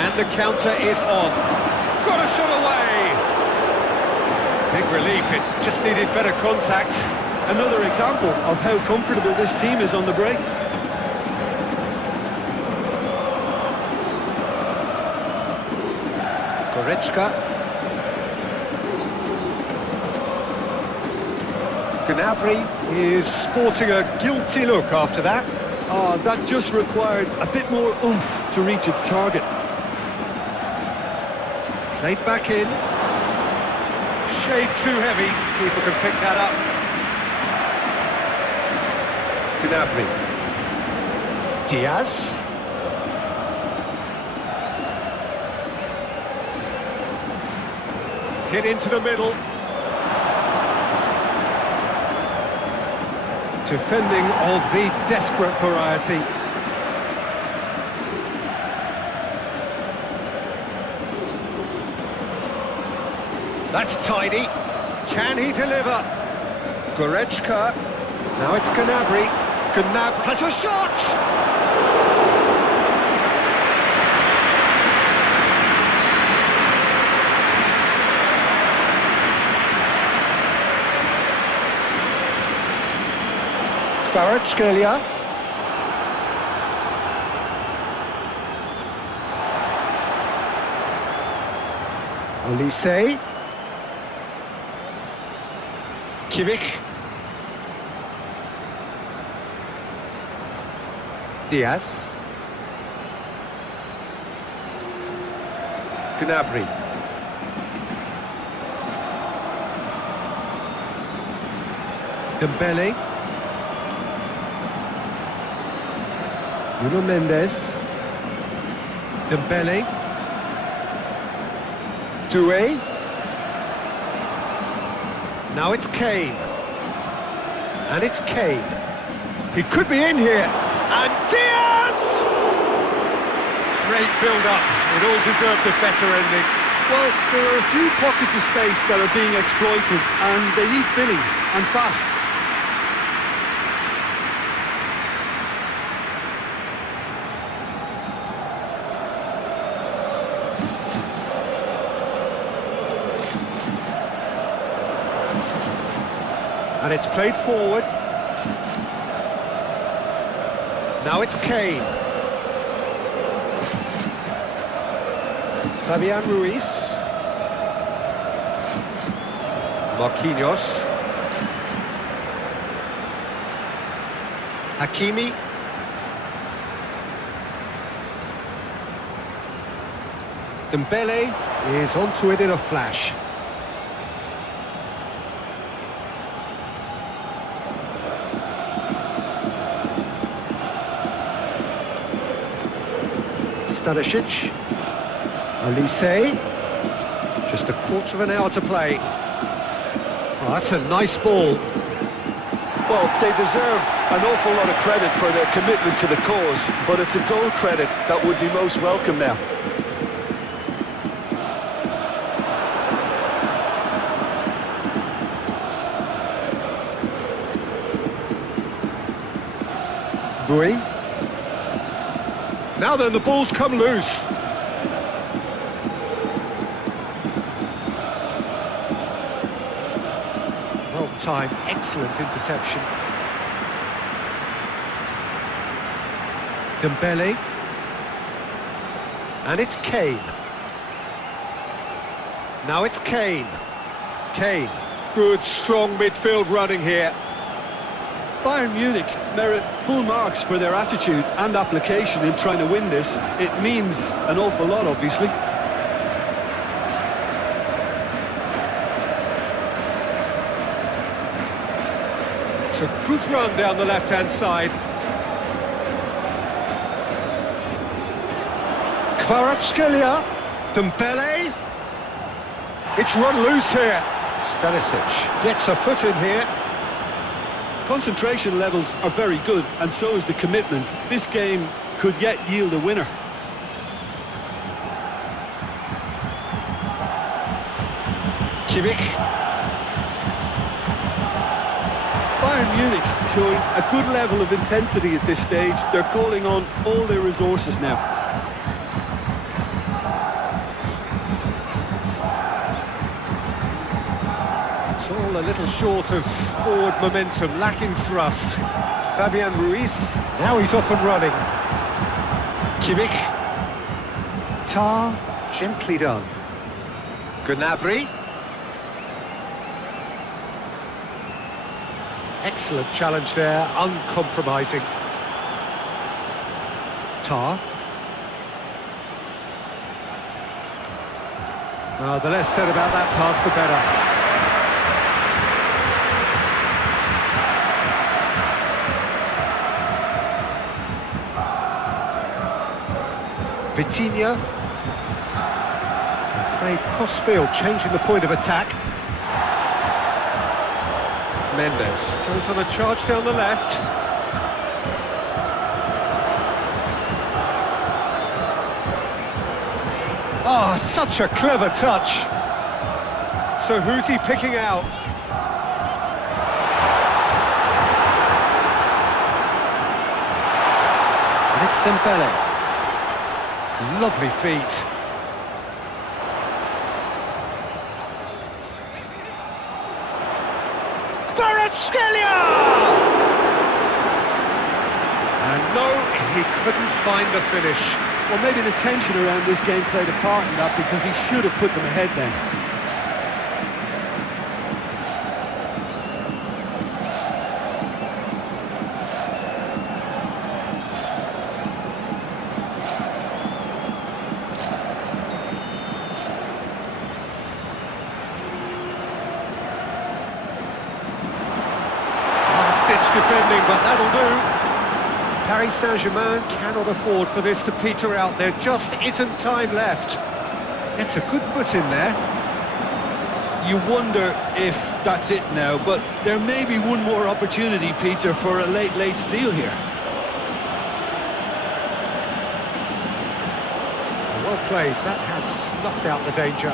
And the counter is on. Got a shot away! Big relief, it just needed better contact. Another example of how comfortable this team is on the break. Goretzka. Gnabry is sporting a guilty look after that. Oh, that just required a bit more oomph to reach its target. Played back in. Shade too heavy. Keeper can pick that up. Gnabry. DIAZ. Hit into the middle. Defending of the desperate variety. That's tidy. Can he deliver? Goretzka. Now it's Gnabry. Gnabry has a shot! Kvaratskhelia. Olise. Khvicha. DIAZ. Gnabry. Dembélé. Nuno Mendes. Dembélé. Duel. Now it's Kane. And it's Kane. He could be in here. And DIAZ! Great build-up. It all deserved a better ending. Well, there are a few pockets of space that are being exploited, and they need filling, and fast. And it's played forward. Now it's Kane. Fabian Ruiz. Marquinhos. Hakimi. Dembélé is onto it in a flash. Stanisic. Olise. Just a quarter of an hour to play. Oh, that's a nice ball. Well, they deserve an awful lot of credit for their commitment to the cause, but it's a goal credit that would be most welcome now. Bui. Now then, the ball's come loose. time. Excellent interception. Dembélé. And it's Kane. Now it's Kane. Kane. Good, strong midfield running here. Bayern Munich merit full marks for their attitude and application in trying to win this. It means an awful lot, obviously. It's a good run down the left-hand side. Kvaratskhelia. Dembélé. It's run loose here. Stanisic gets a foot in here. Concentration levels are very good, and so is the commitment. This game could yet yield a winner. Kimmich. Bayern Munich showing a good level of intensity at this stage. They're calling on all their resources now. It's all a little short of forward momentum, lacking thrust. Fabian Ruiz, now he's off and running. Kimmich. Tar, gently done. Gnabry. Excellent challenge there, uncompromising. Tar. The less said about that pass, the better. Vitinho. Played cross-field, changing the point of attack. Mendes goes on a charge down the left. Oh, such a clever touch. So who's he picking out? And it's Dembélé. Lovely feet. Kvaratskhelia! And no, he couldn't find the finish. Well, maybe the tension around this game played a part in that, because he should have put them ahead then. Defending, but that'll do. Paris Saint-Germain cannot afford for this to peter out. There just isn't time left. It's a good foot in there. You wonder if that's it now, but there may be one more opportunity, Peter, for a late steal here. Well played. That has snuffed out the danger.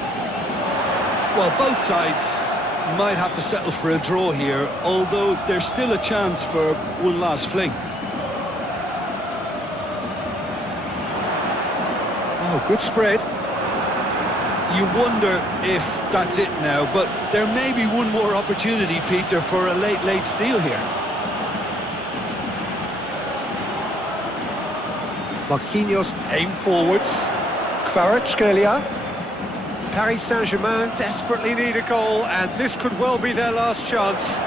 Well, both sides might have to settle for a draw here, although there's still a chance for one last fling. Oh, good spread. You wonder if that's it now, but there may be one more opportunity, Peter, for a late steal here. Marquinhos aim forwards. Kvaratskhelia. Paris Saint-Germain desperately need a goal, and this could well be their last chance.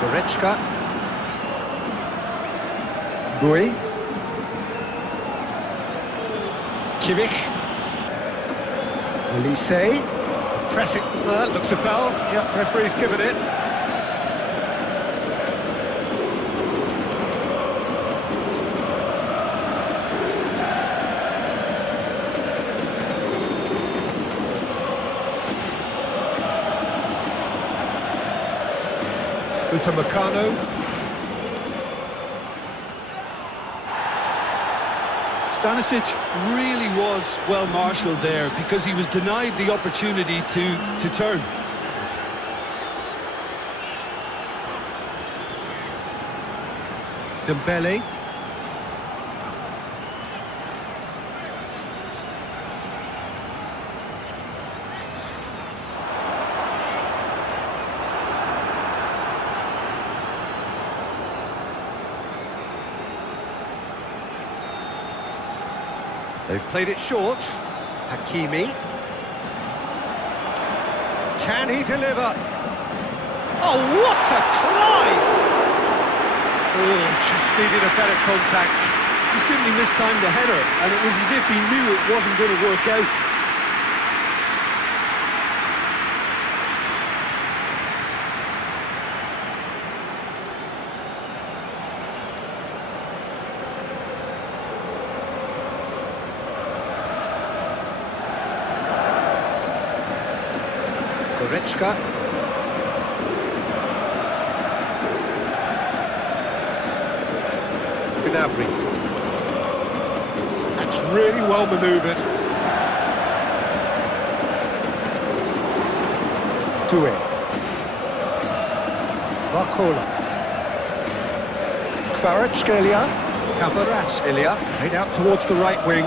Goretzka. Bui. Kimmich. Olise. Pressing. That looks a foul. Yep, referee's given it. Upamecano. Stanisic really was well marshalled there, because he was denied the opportunity to turn. Dembélé. They've played it short. Hakimi. Can he deliver? Oh, what a climb! Oh, just needed a better contact. He simply mistimed the header, and it was as if he knew it wasn't going to work out. Goretzka. Gnabry. That's really well manoeuvred. Duel. Barcola. Kvaratskhelia. Played out towards the right wing.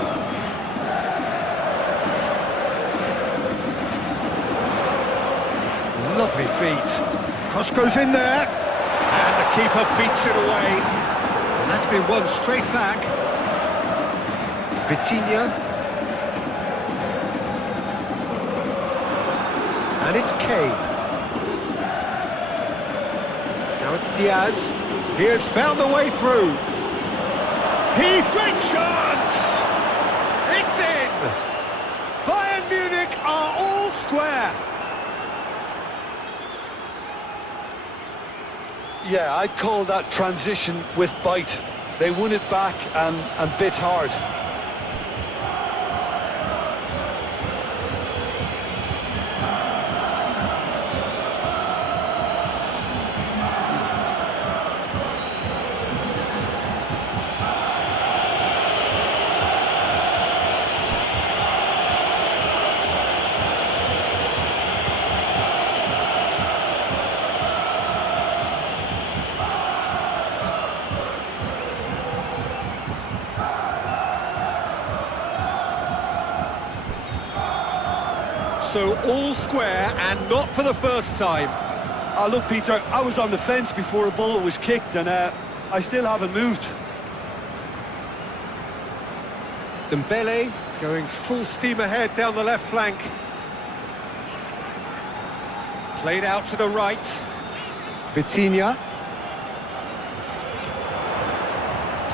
Lovely feet. Cross goes in there. And the keeper beats it away. And that's been won straight back. Vitinho. And it's Kane. Now it's DIAZ. He has found the way through. He's great chance! It's in! Bayern Munich are all square. Yeah, I'd call that transition with bite. They won it back and bit hard. So all square, and not for the first time. Look, Peter, I was on the fence before a ball was kicked, and I still haven't moved. Dembélé going full steam ahead down the left flank. Played out to the right. Vitinho.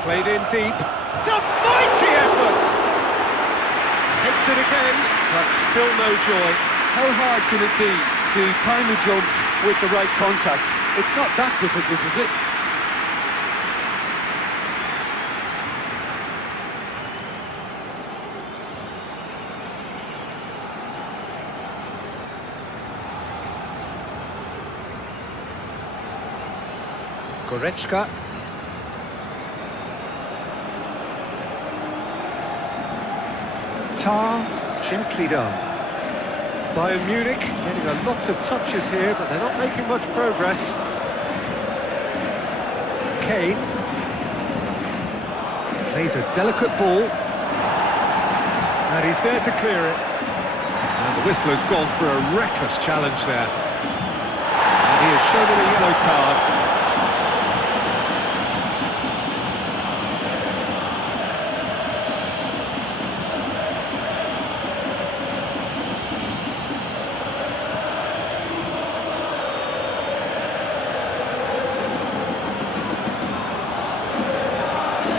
Played in deep. It's a mighty effort! Hits it again, but still no joy. How hard can it be to time a jump with the right contact? It's not that difficult, is it? Goretzka. Gently done. Bayern Munich getting a lot of touches here, but they're not making much progress. Kane plays a delicate ball, and he's there to clear it. And the whistler's gone for a reckless challenge there. And he has shown him a yellow card.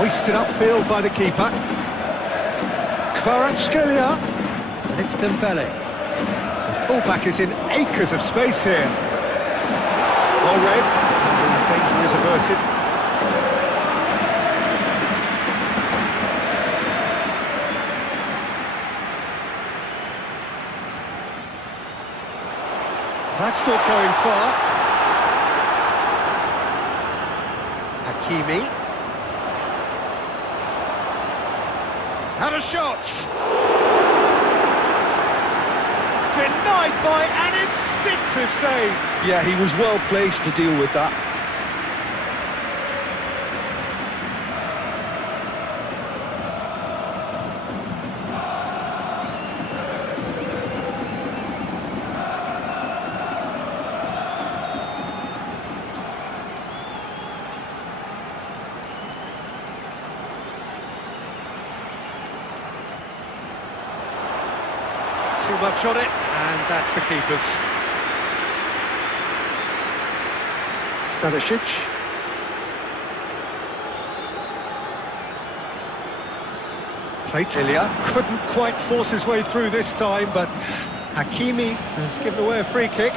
Hoisted upfield by the keeper. Kvaratskhelia. And it's Dembélé. The fullback is in acres of space here. Well read. And the danger is averted. That's not going far. Hakimi. Had a shot! Denied by an instinctive save! Yeah, he was well placed to deal with that. Too much on it, and that's the keeper's. Stanisic. Ilya couldn't quite force his way through this time, but Hakimi has given away a free kick.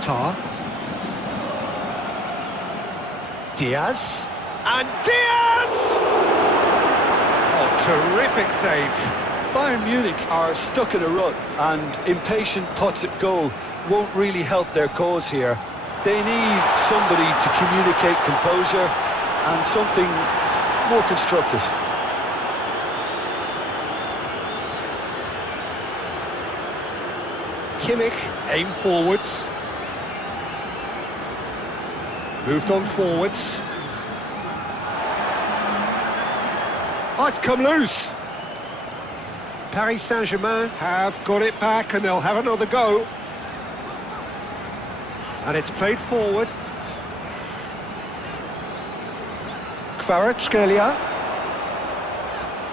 Tar. Diaz. And Diaz! Oh, terrific save. Bayern Munich are stuck in a rut, and impatient putts at goal won't really help their cause here. They need somebody to communicate composure and something more constructive. Kimmich, aim forwards. Moved on forwards. Oh, it's come loose. Paris Saint-Germain have got it back and they'll have another go. And it's played forward. Kvaratskhelia.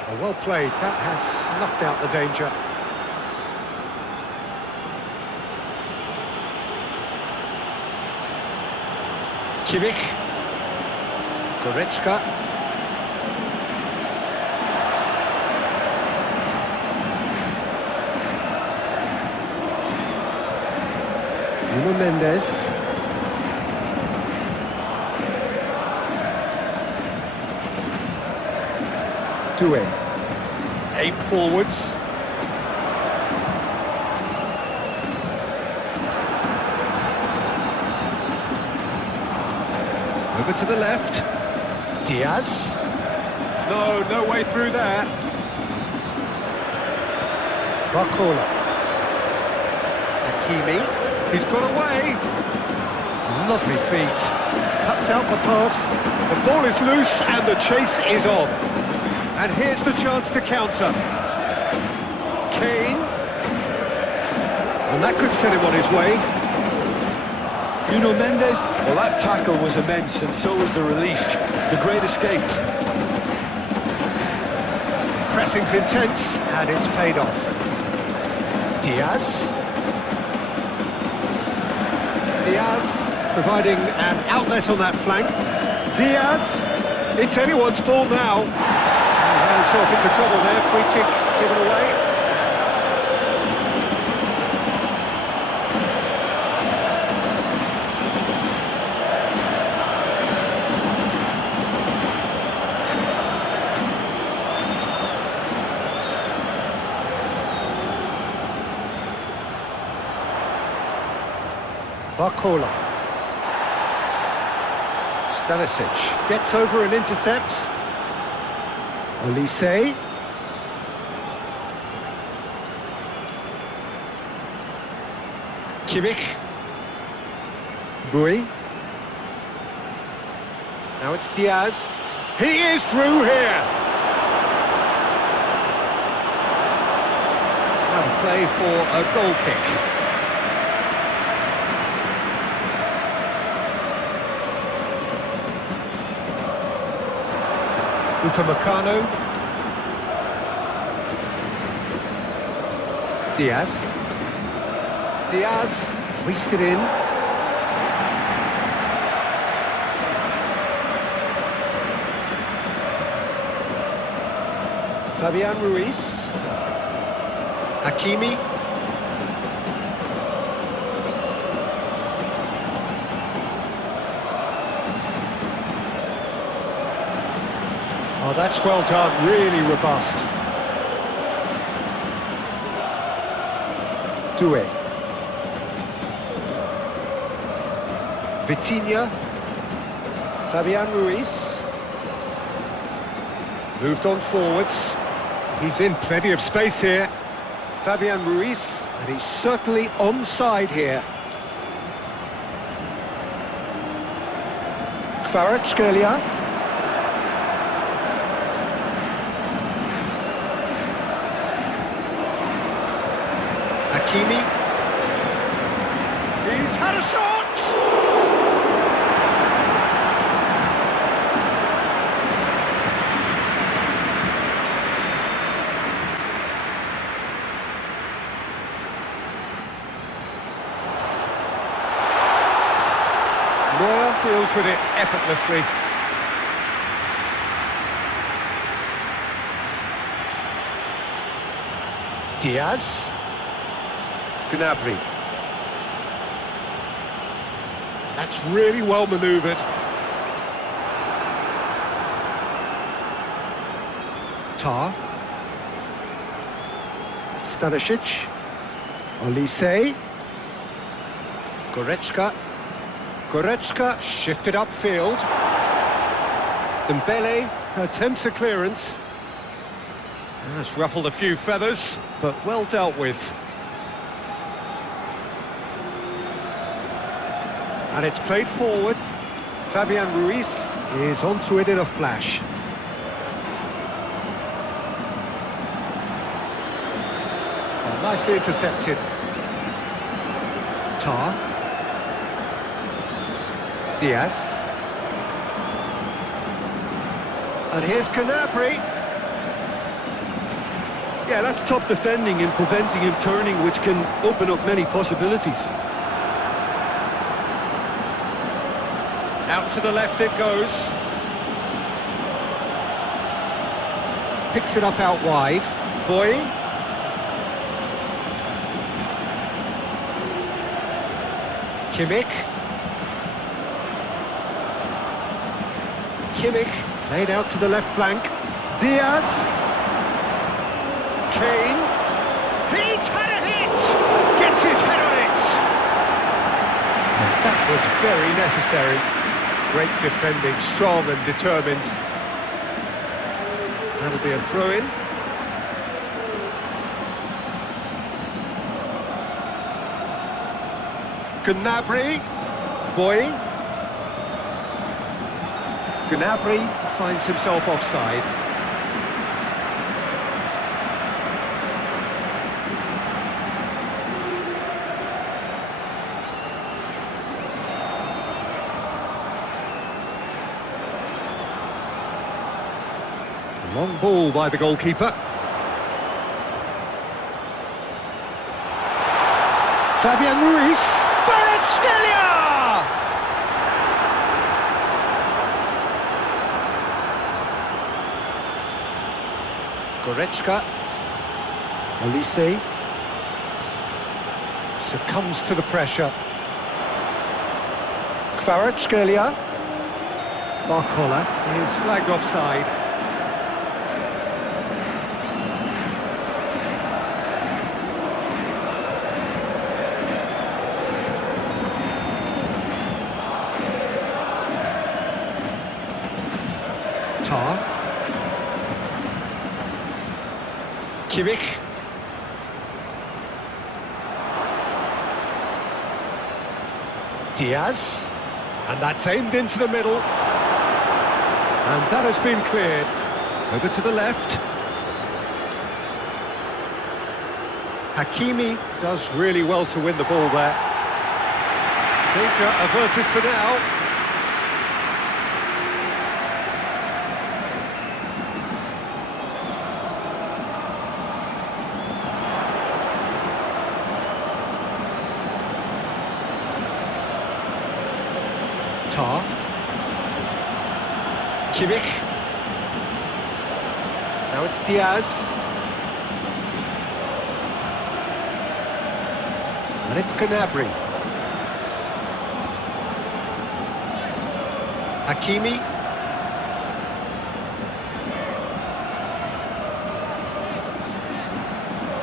Oh, well played. That has snuffed out the danger. Kimmich. Goretzka. Mendes. Duel. Aim forwards. Over to the left. Diaz. No way through there. Barcola. Hakimi. He's got away. Lovely feet. Cuts out the pass. The ball is loose and the chase is on. And here's the chance to counter. Kane. And that could send him on his way. Mendes, well, that tackle was immense, and so was the relief. The great escape. Pressing's intense, and it's paid off. Diaz. Diaz providing an outlet on that flank. Diaz. It's anyone's ball now. And himself into trouble there. Free kick given away. Barcola. Stanisic gets over and intercepts. Olise. Kimmich. Bui. Now it's Diaz. He is through here. Out of play for a goal kick. Upamecano. Diaz. Diaz hoisted in. Fabian Ruiz. Hakimi. Oh, that's well done, really robust. Duel. Vitinho. Fabian Ruiz. Moved on forwards. He's in plenty of space here. Fabian Ruiz, and he's certainly onside here. Kvaratskhelia. Hakimi. He's had a shot! Neuer deals with it effortlessly. DIAZ. Gnabry. That's really well manoeuvred. Tar. Stanisic. Olise. Goretzka. Goretzka shifted upfield. Dembélé attempts a clearance. That's ruffled a few feathers, but well dealt with. And it's played forward. Fabian Ruiz is onto it in a flash. Oh, nicely intercepted. Tar. DIAZ. And here's Gnabry. Yeah, that's top defending and preventing him turning, which can open up many possibilities. Out to the left it goes. Picks it up out wide. Boy. Kimmich. Kimmich played out to the left flank. DIAZ. Kane. He's had a hit! Gets his head on it! That was very necessary. Great defending, strong and determined. That'll be a throw-in. Gnabry. Boy. Gnabry finds himself offside. Long ball by the goalkeeper. Fabian Ruiz. Kvaratskhelia! Goretzka. Olise. Succumbs to the pressure. Kvaratskhelia. Barcola is flagged offside. Tar. Kimmich. DIAZ. And that's aimed into the middle. And that has been cleared. Over to the left. Hakimi does really well to win the ball there. Danger averted for now. Tar. Kimmich. Now it's DIAZ. And it's Gnabry. Hakimi.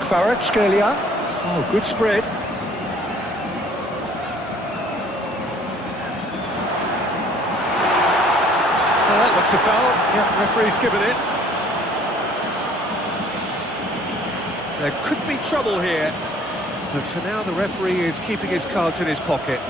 Kvaratskhelia. Oh, good spread. That looks a foul. Yeah, referee's given it. There could be trouble here. But for now, the referee is keeping his cards in his pocket.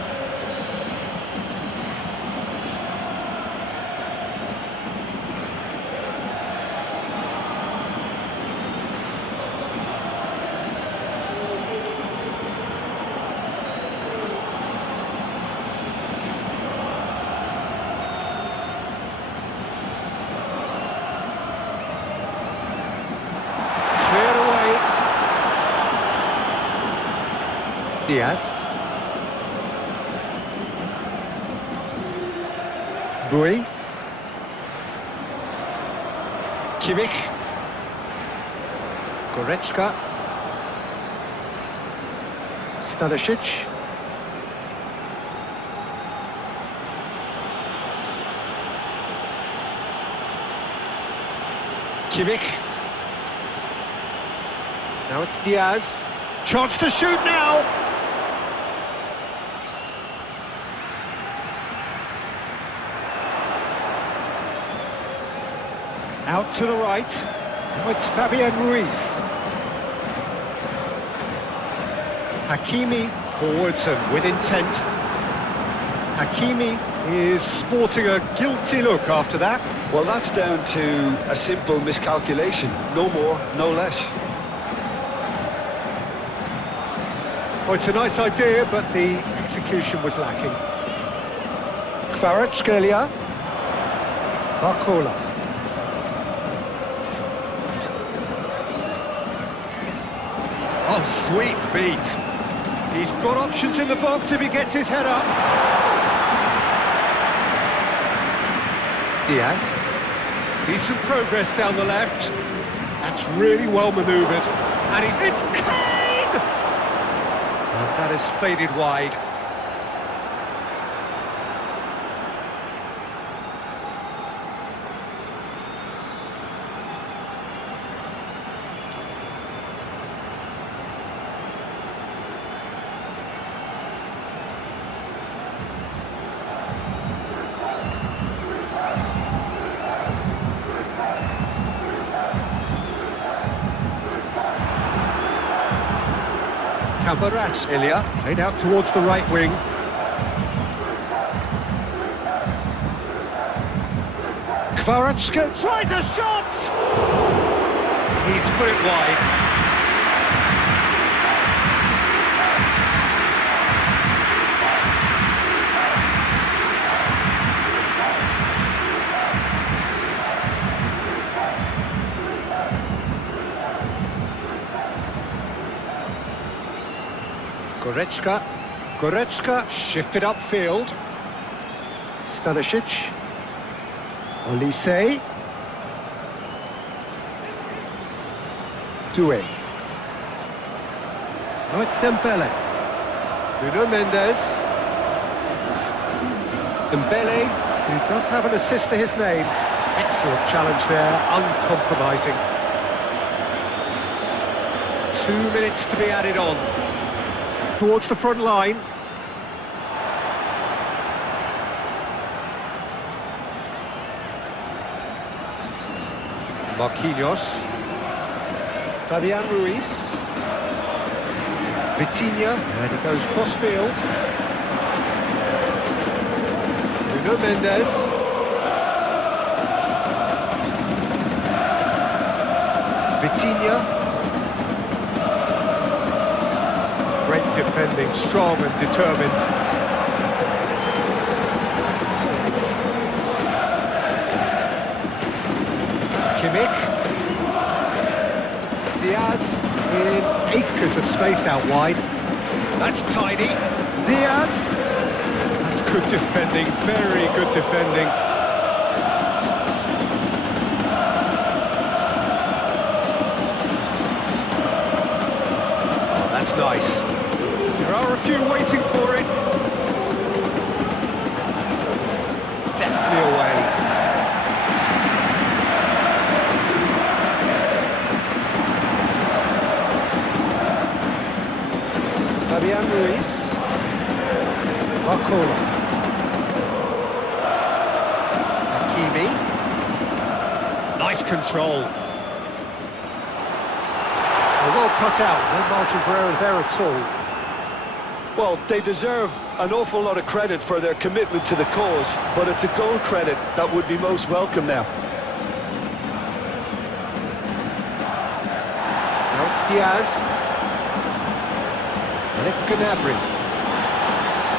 Diaz. Bui. Kimmich. Goretzka. Stanisic. Kimmich. Now it's Diaz. Chance to shoot now! Out to the right. Now it's Fabian Ruiz. Hakimi forwards and with intent. Hakimi is sporting a guilty look after that. Well, that's down to a simple miscalculation. No more, no less. Oh, it's a nice idea, but the execution was lacking. Kvaratskhelia. Barcola. Oh, sweet feet. He's got options in the box if he gets his head up. Diaz. Decent progress down the left. That's really well manoeuvred. And it's Kane! And that has faded wide. Kvaratskhelia played out towards the right wing. Kvaratskhelia tries a shot! He's put it wide. Goretzka shifted upfield. Stanisic. Olise. Duel. Now it's Dembélé. Nuno Mendes. Dembélé, who does have an assist to his name. Excellent challenge there, uncompromising. 2 minutes to be added on. Towards the front line. Marquinhos. Fabian Ruiz. Vitinho, and he goes cross-field. Nuno Mendes. Vitinho. Great defending, strong and determined. Kimmich. Diaz in acres of space out wide. That's tidy. Diaz. That's good defending, very good defending. Oh, that's nice. There are a few waiting for it. Deftly away. Fabian Ruiz. Barcola. Hakimi. Nice control. Well cut out, no margin for error there at all. Well, they deserve an awful lot of credit for their commitment to the cause, but it's a goal credit that would be most welcome now. Now it's Diaz. And it's Gnabry.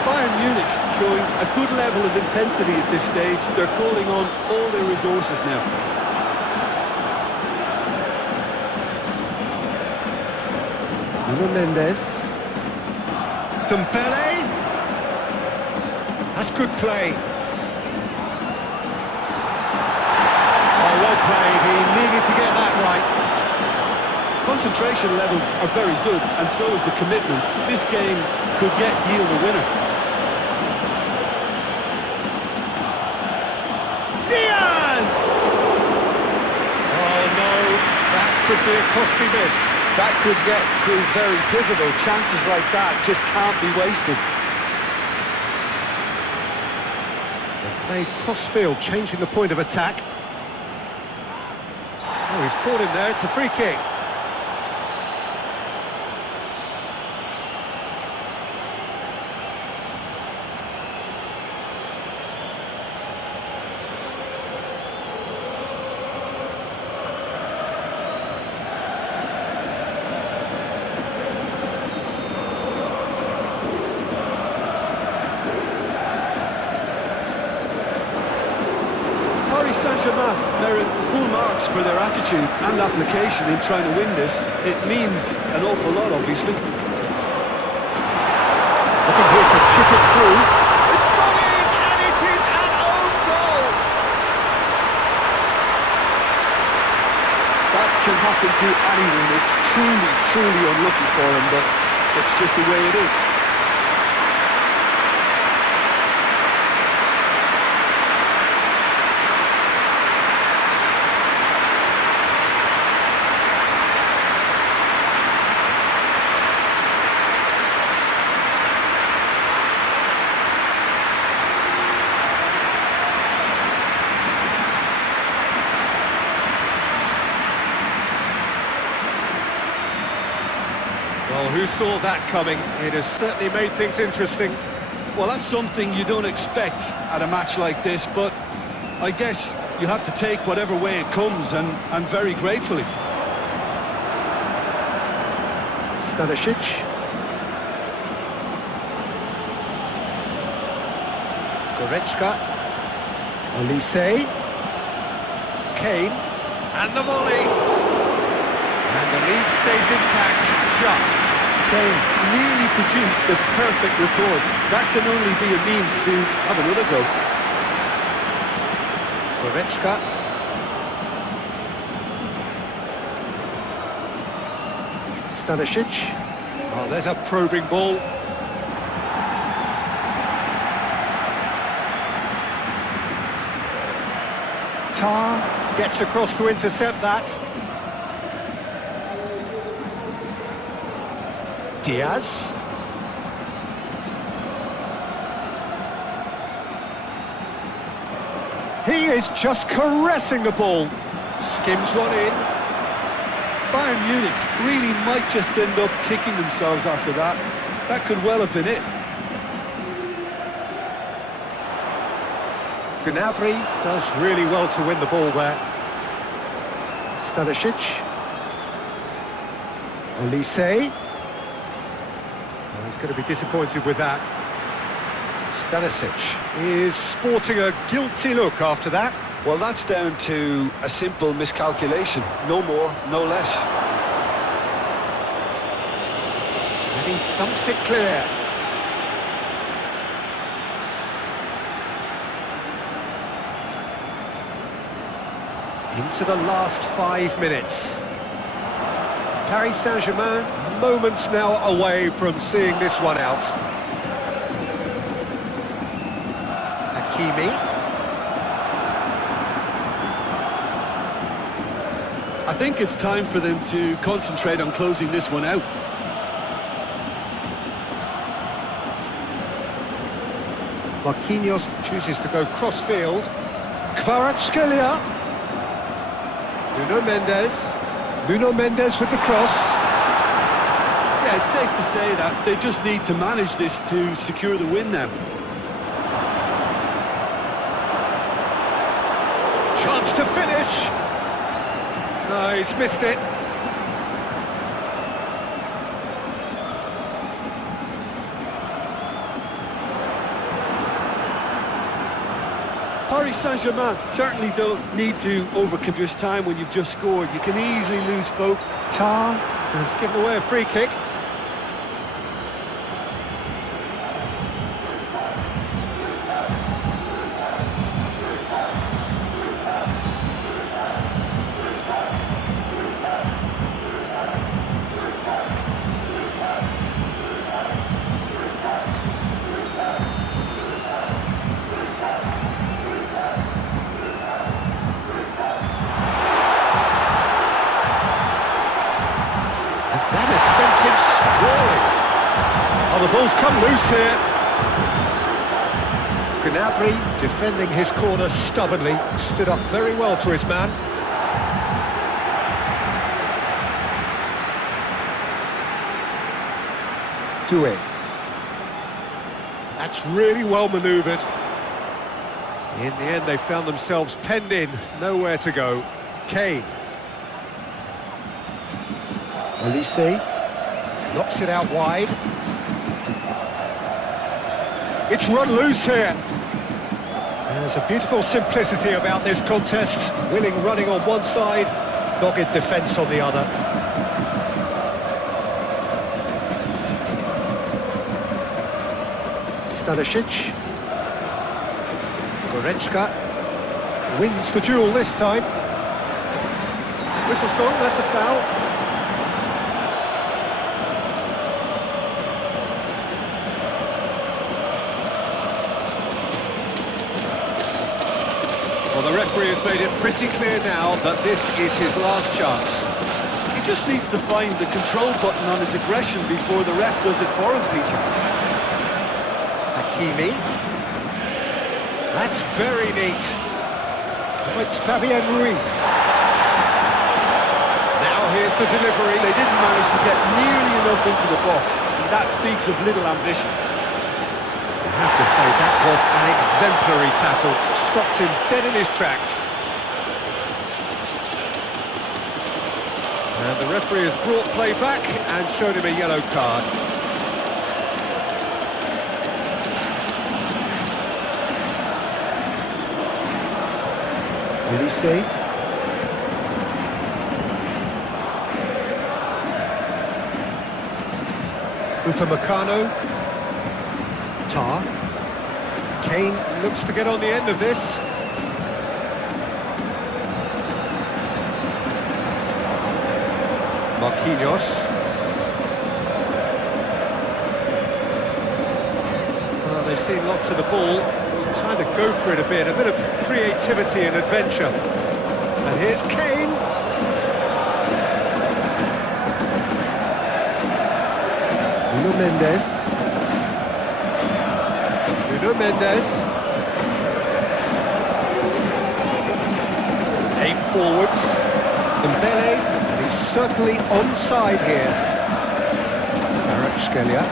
Bayern Munich showing a good level of intensity at this stage. They're calling on all their resources now. Nuno Mendes. Dembélé. That's good play. Oh, well played. He needed to get that right. Concentration levels are very good, and so is the commitment. This game could yet yield a winner. DIAZ! Oh no, that could be a costly miss. That could get through very pivotal. Chances like that just can't be wasted. They played cross-field, changing the point of attack. Oh, he's caught him there. It's a free kick. Saint-Germain merit full marks for their attitude and application in trying to win this. It means an awful lot, obviously. Looking here to chip it through. It's gone in, and it is an own goal. That can happen to anyone. It's truly unlucky for him, but it's just the way it is. Well, who saw that coming? It has certainly made things interesting. Well, that's something you don't expect at a match like this, but I guess you have to take whatever way it comes, and very gratefully. Stanisic. Goretzka. Olise. Kane. And the volley. And the lead stays intact, just. Kane nearly produced the perfect retort. That can only be a means to have another go. Goretzka. Stanisic. Oh, there's a probing ball. Tar gets across to intercept that. DIAZ. He is just caressing the ball. Skims one in. Bayern Munich really might just end up kicking themselves after that. That could well have been it. Gnabry does really well to win the ball there. Stanisic. Olise. He's going to be disappointed with that. Stanisic is sporting a guilty look after that. Well, that's down to a simple miscalculation. No more, no less. And he thumps it clear. Into the last 5 minutes. Paris Saint-Germain moments now away from seeing this one out. Hakimi. I think it's time for them to concentrate on closing this one out. Marquinhos chooses to go cross-field. Kvaratskhelia. Nuno Mendes with the cross. Yeah, it's safe to say that they just need to manage this to secure the win now. Chance to finish. No, he's missed it. Paris Saint-Germain certainly don't need to overcommit this time when you've just scored. You can easily lose focus. Tar has given away a free kick. him sprawling. Oh, the ball's come loose here. Gnabry, defending his corner stubbornly, stood up very well to his man. Duel. That's really well manoeuvred. In the end, they found themselves penned in, nowhere to go. Kane. Olise knocks it out wide. It's run loose here. There's a beautiful simplicity about this contest. Willing running on one side, dogged defence on the other. Stanisic. Goretzka wins the duel this time. Whistle's gone, that's a foul. Well, the referee has made it pretty clear now that this is his last chance. He just needs to find the control button on his aggression before the ref does it for him, Peter. Hakimi. That's very neat. Oh, it's Fabian Ruiz. Now here's the delivery. They didn't manage to get nearly enough into the box, and that speaks of little ambition. I have to say, that was an exemplary tackle. Stopped him dead in his tracks. And the referee has brought play back and showed him a yellow card. Olise. Upamecano. Tar. Kane looks to get on the end of this. Marquinhos. Well, they've seen lots of the ball. Time to go for it a bit of creativity and adventure. And here's Kane. Nuno Mendes. Aim forwards. Dembélé, and he's certainly onside here. Kvaratskhelia.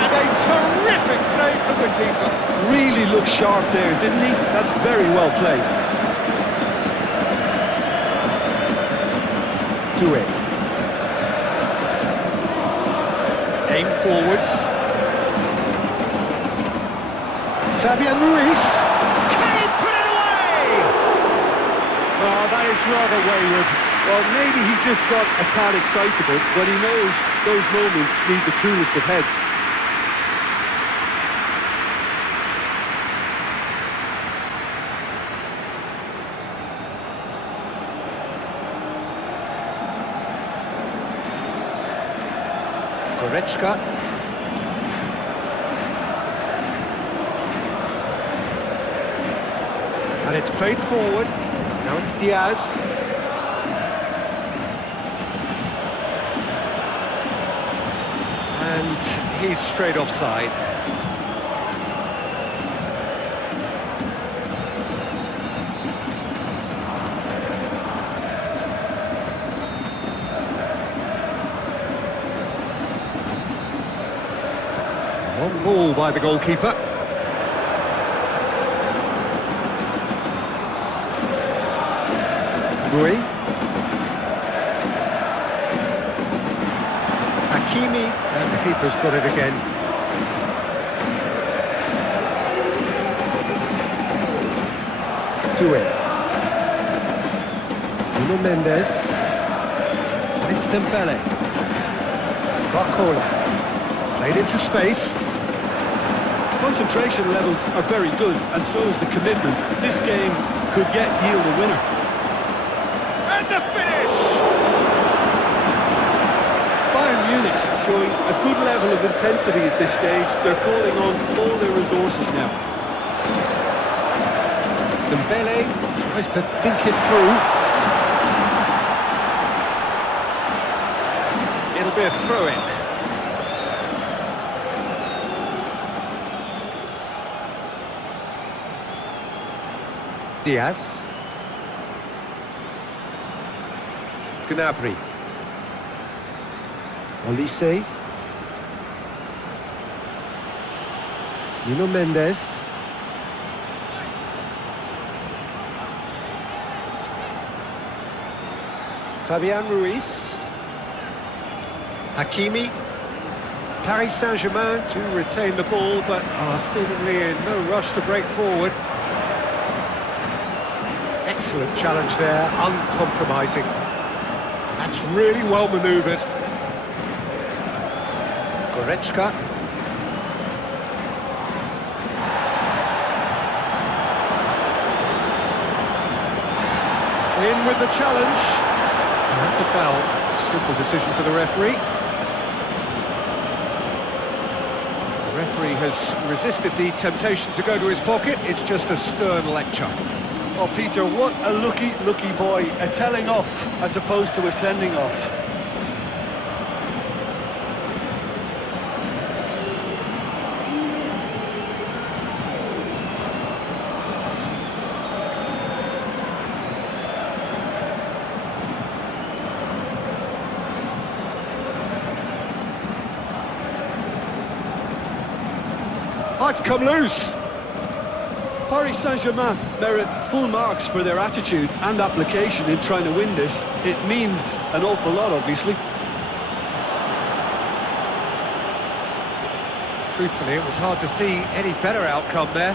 And a terrific save from the keeper. Really looked sharp there, didn't he? That's very well played. Duel. Aim forwards. Fabian Ruiz. Can he put it away? Oh, that is rather wayward. Well, maybe he just got a tad excitable, but he knows those moments need the coolest of heads. Goretzka. And it's played forward. Now it's Diaz. And he's straight offside. Long ball by the goalkeeper. Rui. Hakimi, and the keeper's got it again. Duel. Nuno Mendes. And it's Dembélé. Barcola. Played into space. Concentration levels are very good, and so is the commitment. This game could yet yield a winner. And the finish! Bayern Munich showing a good level of intensity at this stage. They're calling on all their resources now. Dembélé tries to dink it through. be a throw-in. Diaz. Gnabry. Olise. Nuno Mendes. Fabian Ruiz. Hakimi. Paris Saint-Germain to retain the ball, but are seemingly in no rush to break forward. Excellent challenge there, uncompromising. That's really well manoeuvred. Goretzka. In with the challenge. That's a foul. Simple decision for the referee. The referee has resisted the temptation to go to his pocket. It's just a stern lecture. Oh, Peter, what a lucky boy. A telling off as opposed to a sending off. Oh, it's come loose. Paris Saint-Germain merit full marks for their attitude and application in trying to win this. It means an awful lot, obviously. Truthfully, it was hard to see any better outcome there.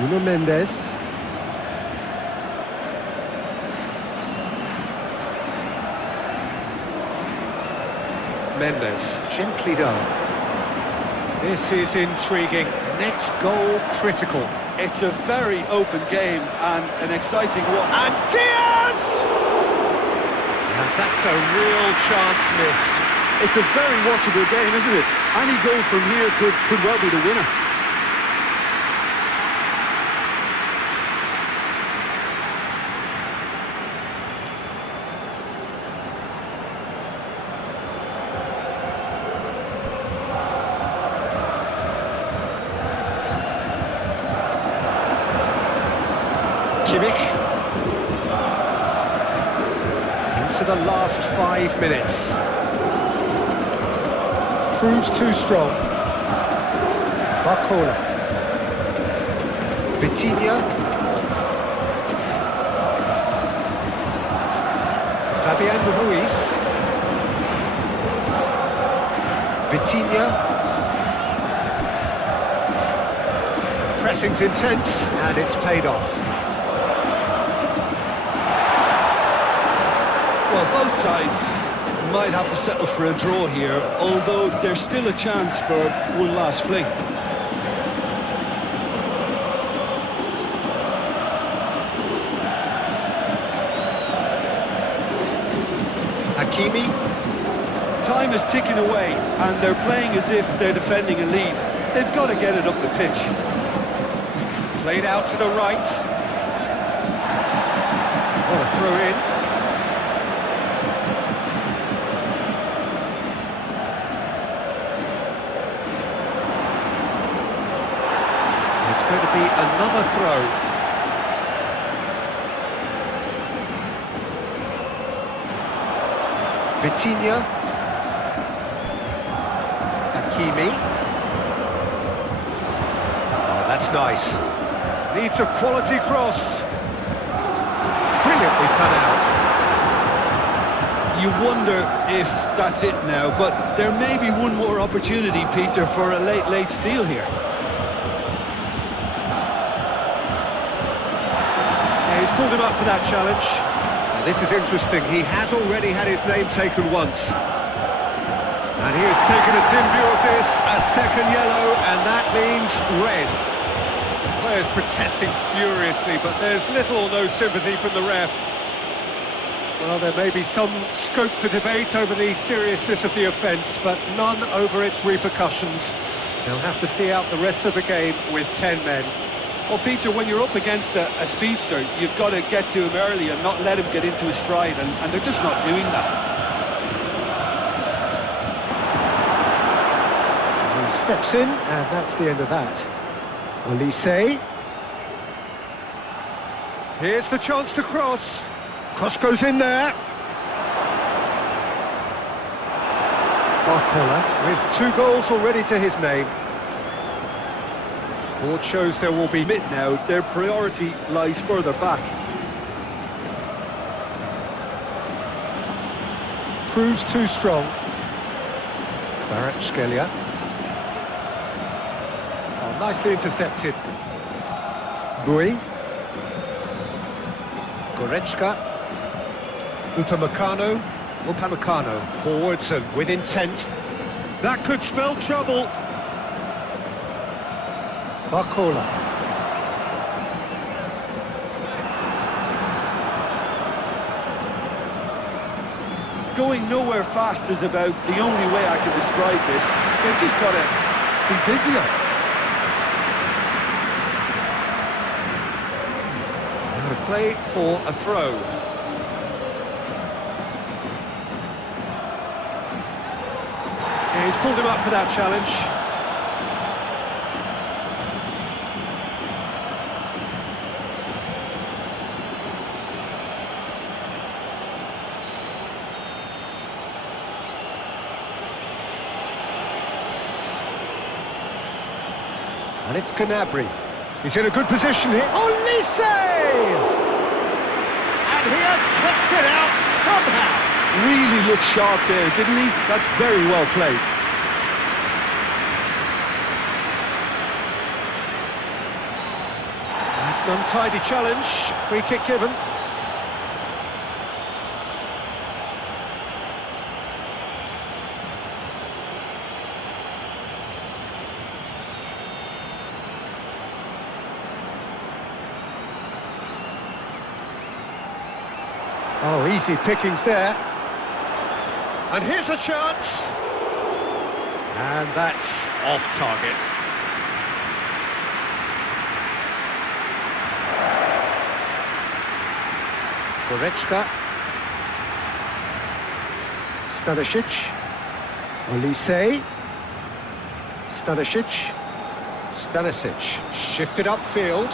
Nuno Mendes. Mendes, gently done. This is intriguing. Next goal critical. It's a very open game and an exciting one. And Diaz! And that's a real chance missed. It's a very watchable game, isn't it? Any goal from here could well be the winner. Kimmich. Into the last 5 minutes. Proves too strong. Barcola. Vitinho. Fabian Ruiz. Vitinho. Pressing's intense and it's paid off. Well, both sides might have to settle for a draw here, although there's still a chance for one last fling. Hakimi. Time is ticking away, and they're playing as if they're defending a lead. They've got to get it up the pitch. Played out to the right. What a throw in. It's going to be another throw. Vitinho. Hakimi. Oh, that's nice. Needs a quality cross. Brilliantly cut out. You wonder if that's it now, but there may be one more opportunity, Peter, for a late steal here. Yeah, he's pulled him up for that challenge. Now, this is interesting. He has already had his name taken once. And he has taken a dim view of this, a second yellow, and that means red. The players protesting furiously, but there's little or no sympathy from the ref. Well, there may be some scope for debate over the seriousness of the offence, but none over its repercussions. They'll have to see out the rest of the game with 10 men. Well, Peter, when you're up against a speedster, you've got to get to him early and not let him get into his stride, and they're just not doing that. Steps in, and that's the end of that. Olise. Here's the chance to cross. Cross goes in there. Barcola with 2 goals already to his name. Board shows there will be Mid now, their priority lies further back. Proves too strong. Kvaratskhelia. Oh, nicely intercepted. Bui. Goretzka. Upamecano forwards and with intent. That could spell trouble. Barcola. Going nowhere fast is about the only way I can describe this. They've just got to be busier. Out of play for a throw. Yeah, he's pulled him up for that challenge. And it's Gnabry. He's in a good position here. Olise! And he has kept it out somehow. Really looked sharp there, didn't he? That's very well played. That's an untidy challenge. Free kick given. Oh, easy pickings there. And here's a chance. And that's off target. Goretzka. Stanisic. Olise. Stanisic. Shifted upfield.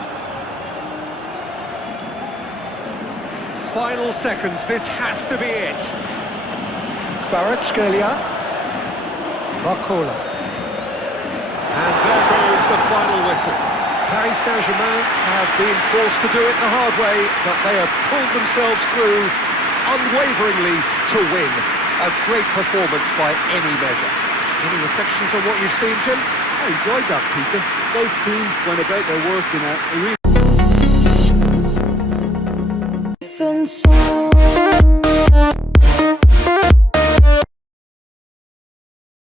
Final seconds, this has to be it. Kvaratskhelia. Barcola. And there goes the final whistle. Paris Saint-Germain have been forced to do it the hard way, but they have pulled themselves through unwaveringly to win. A great performance by any measure. Any reflections on what you've seen, Jim? I enjoyed that, Peter. Both teams went about their work in a really Different song.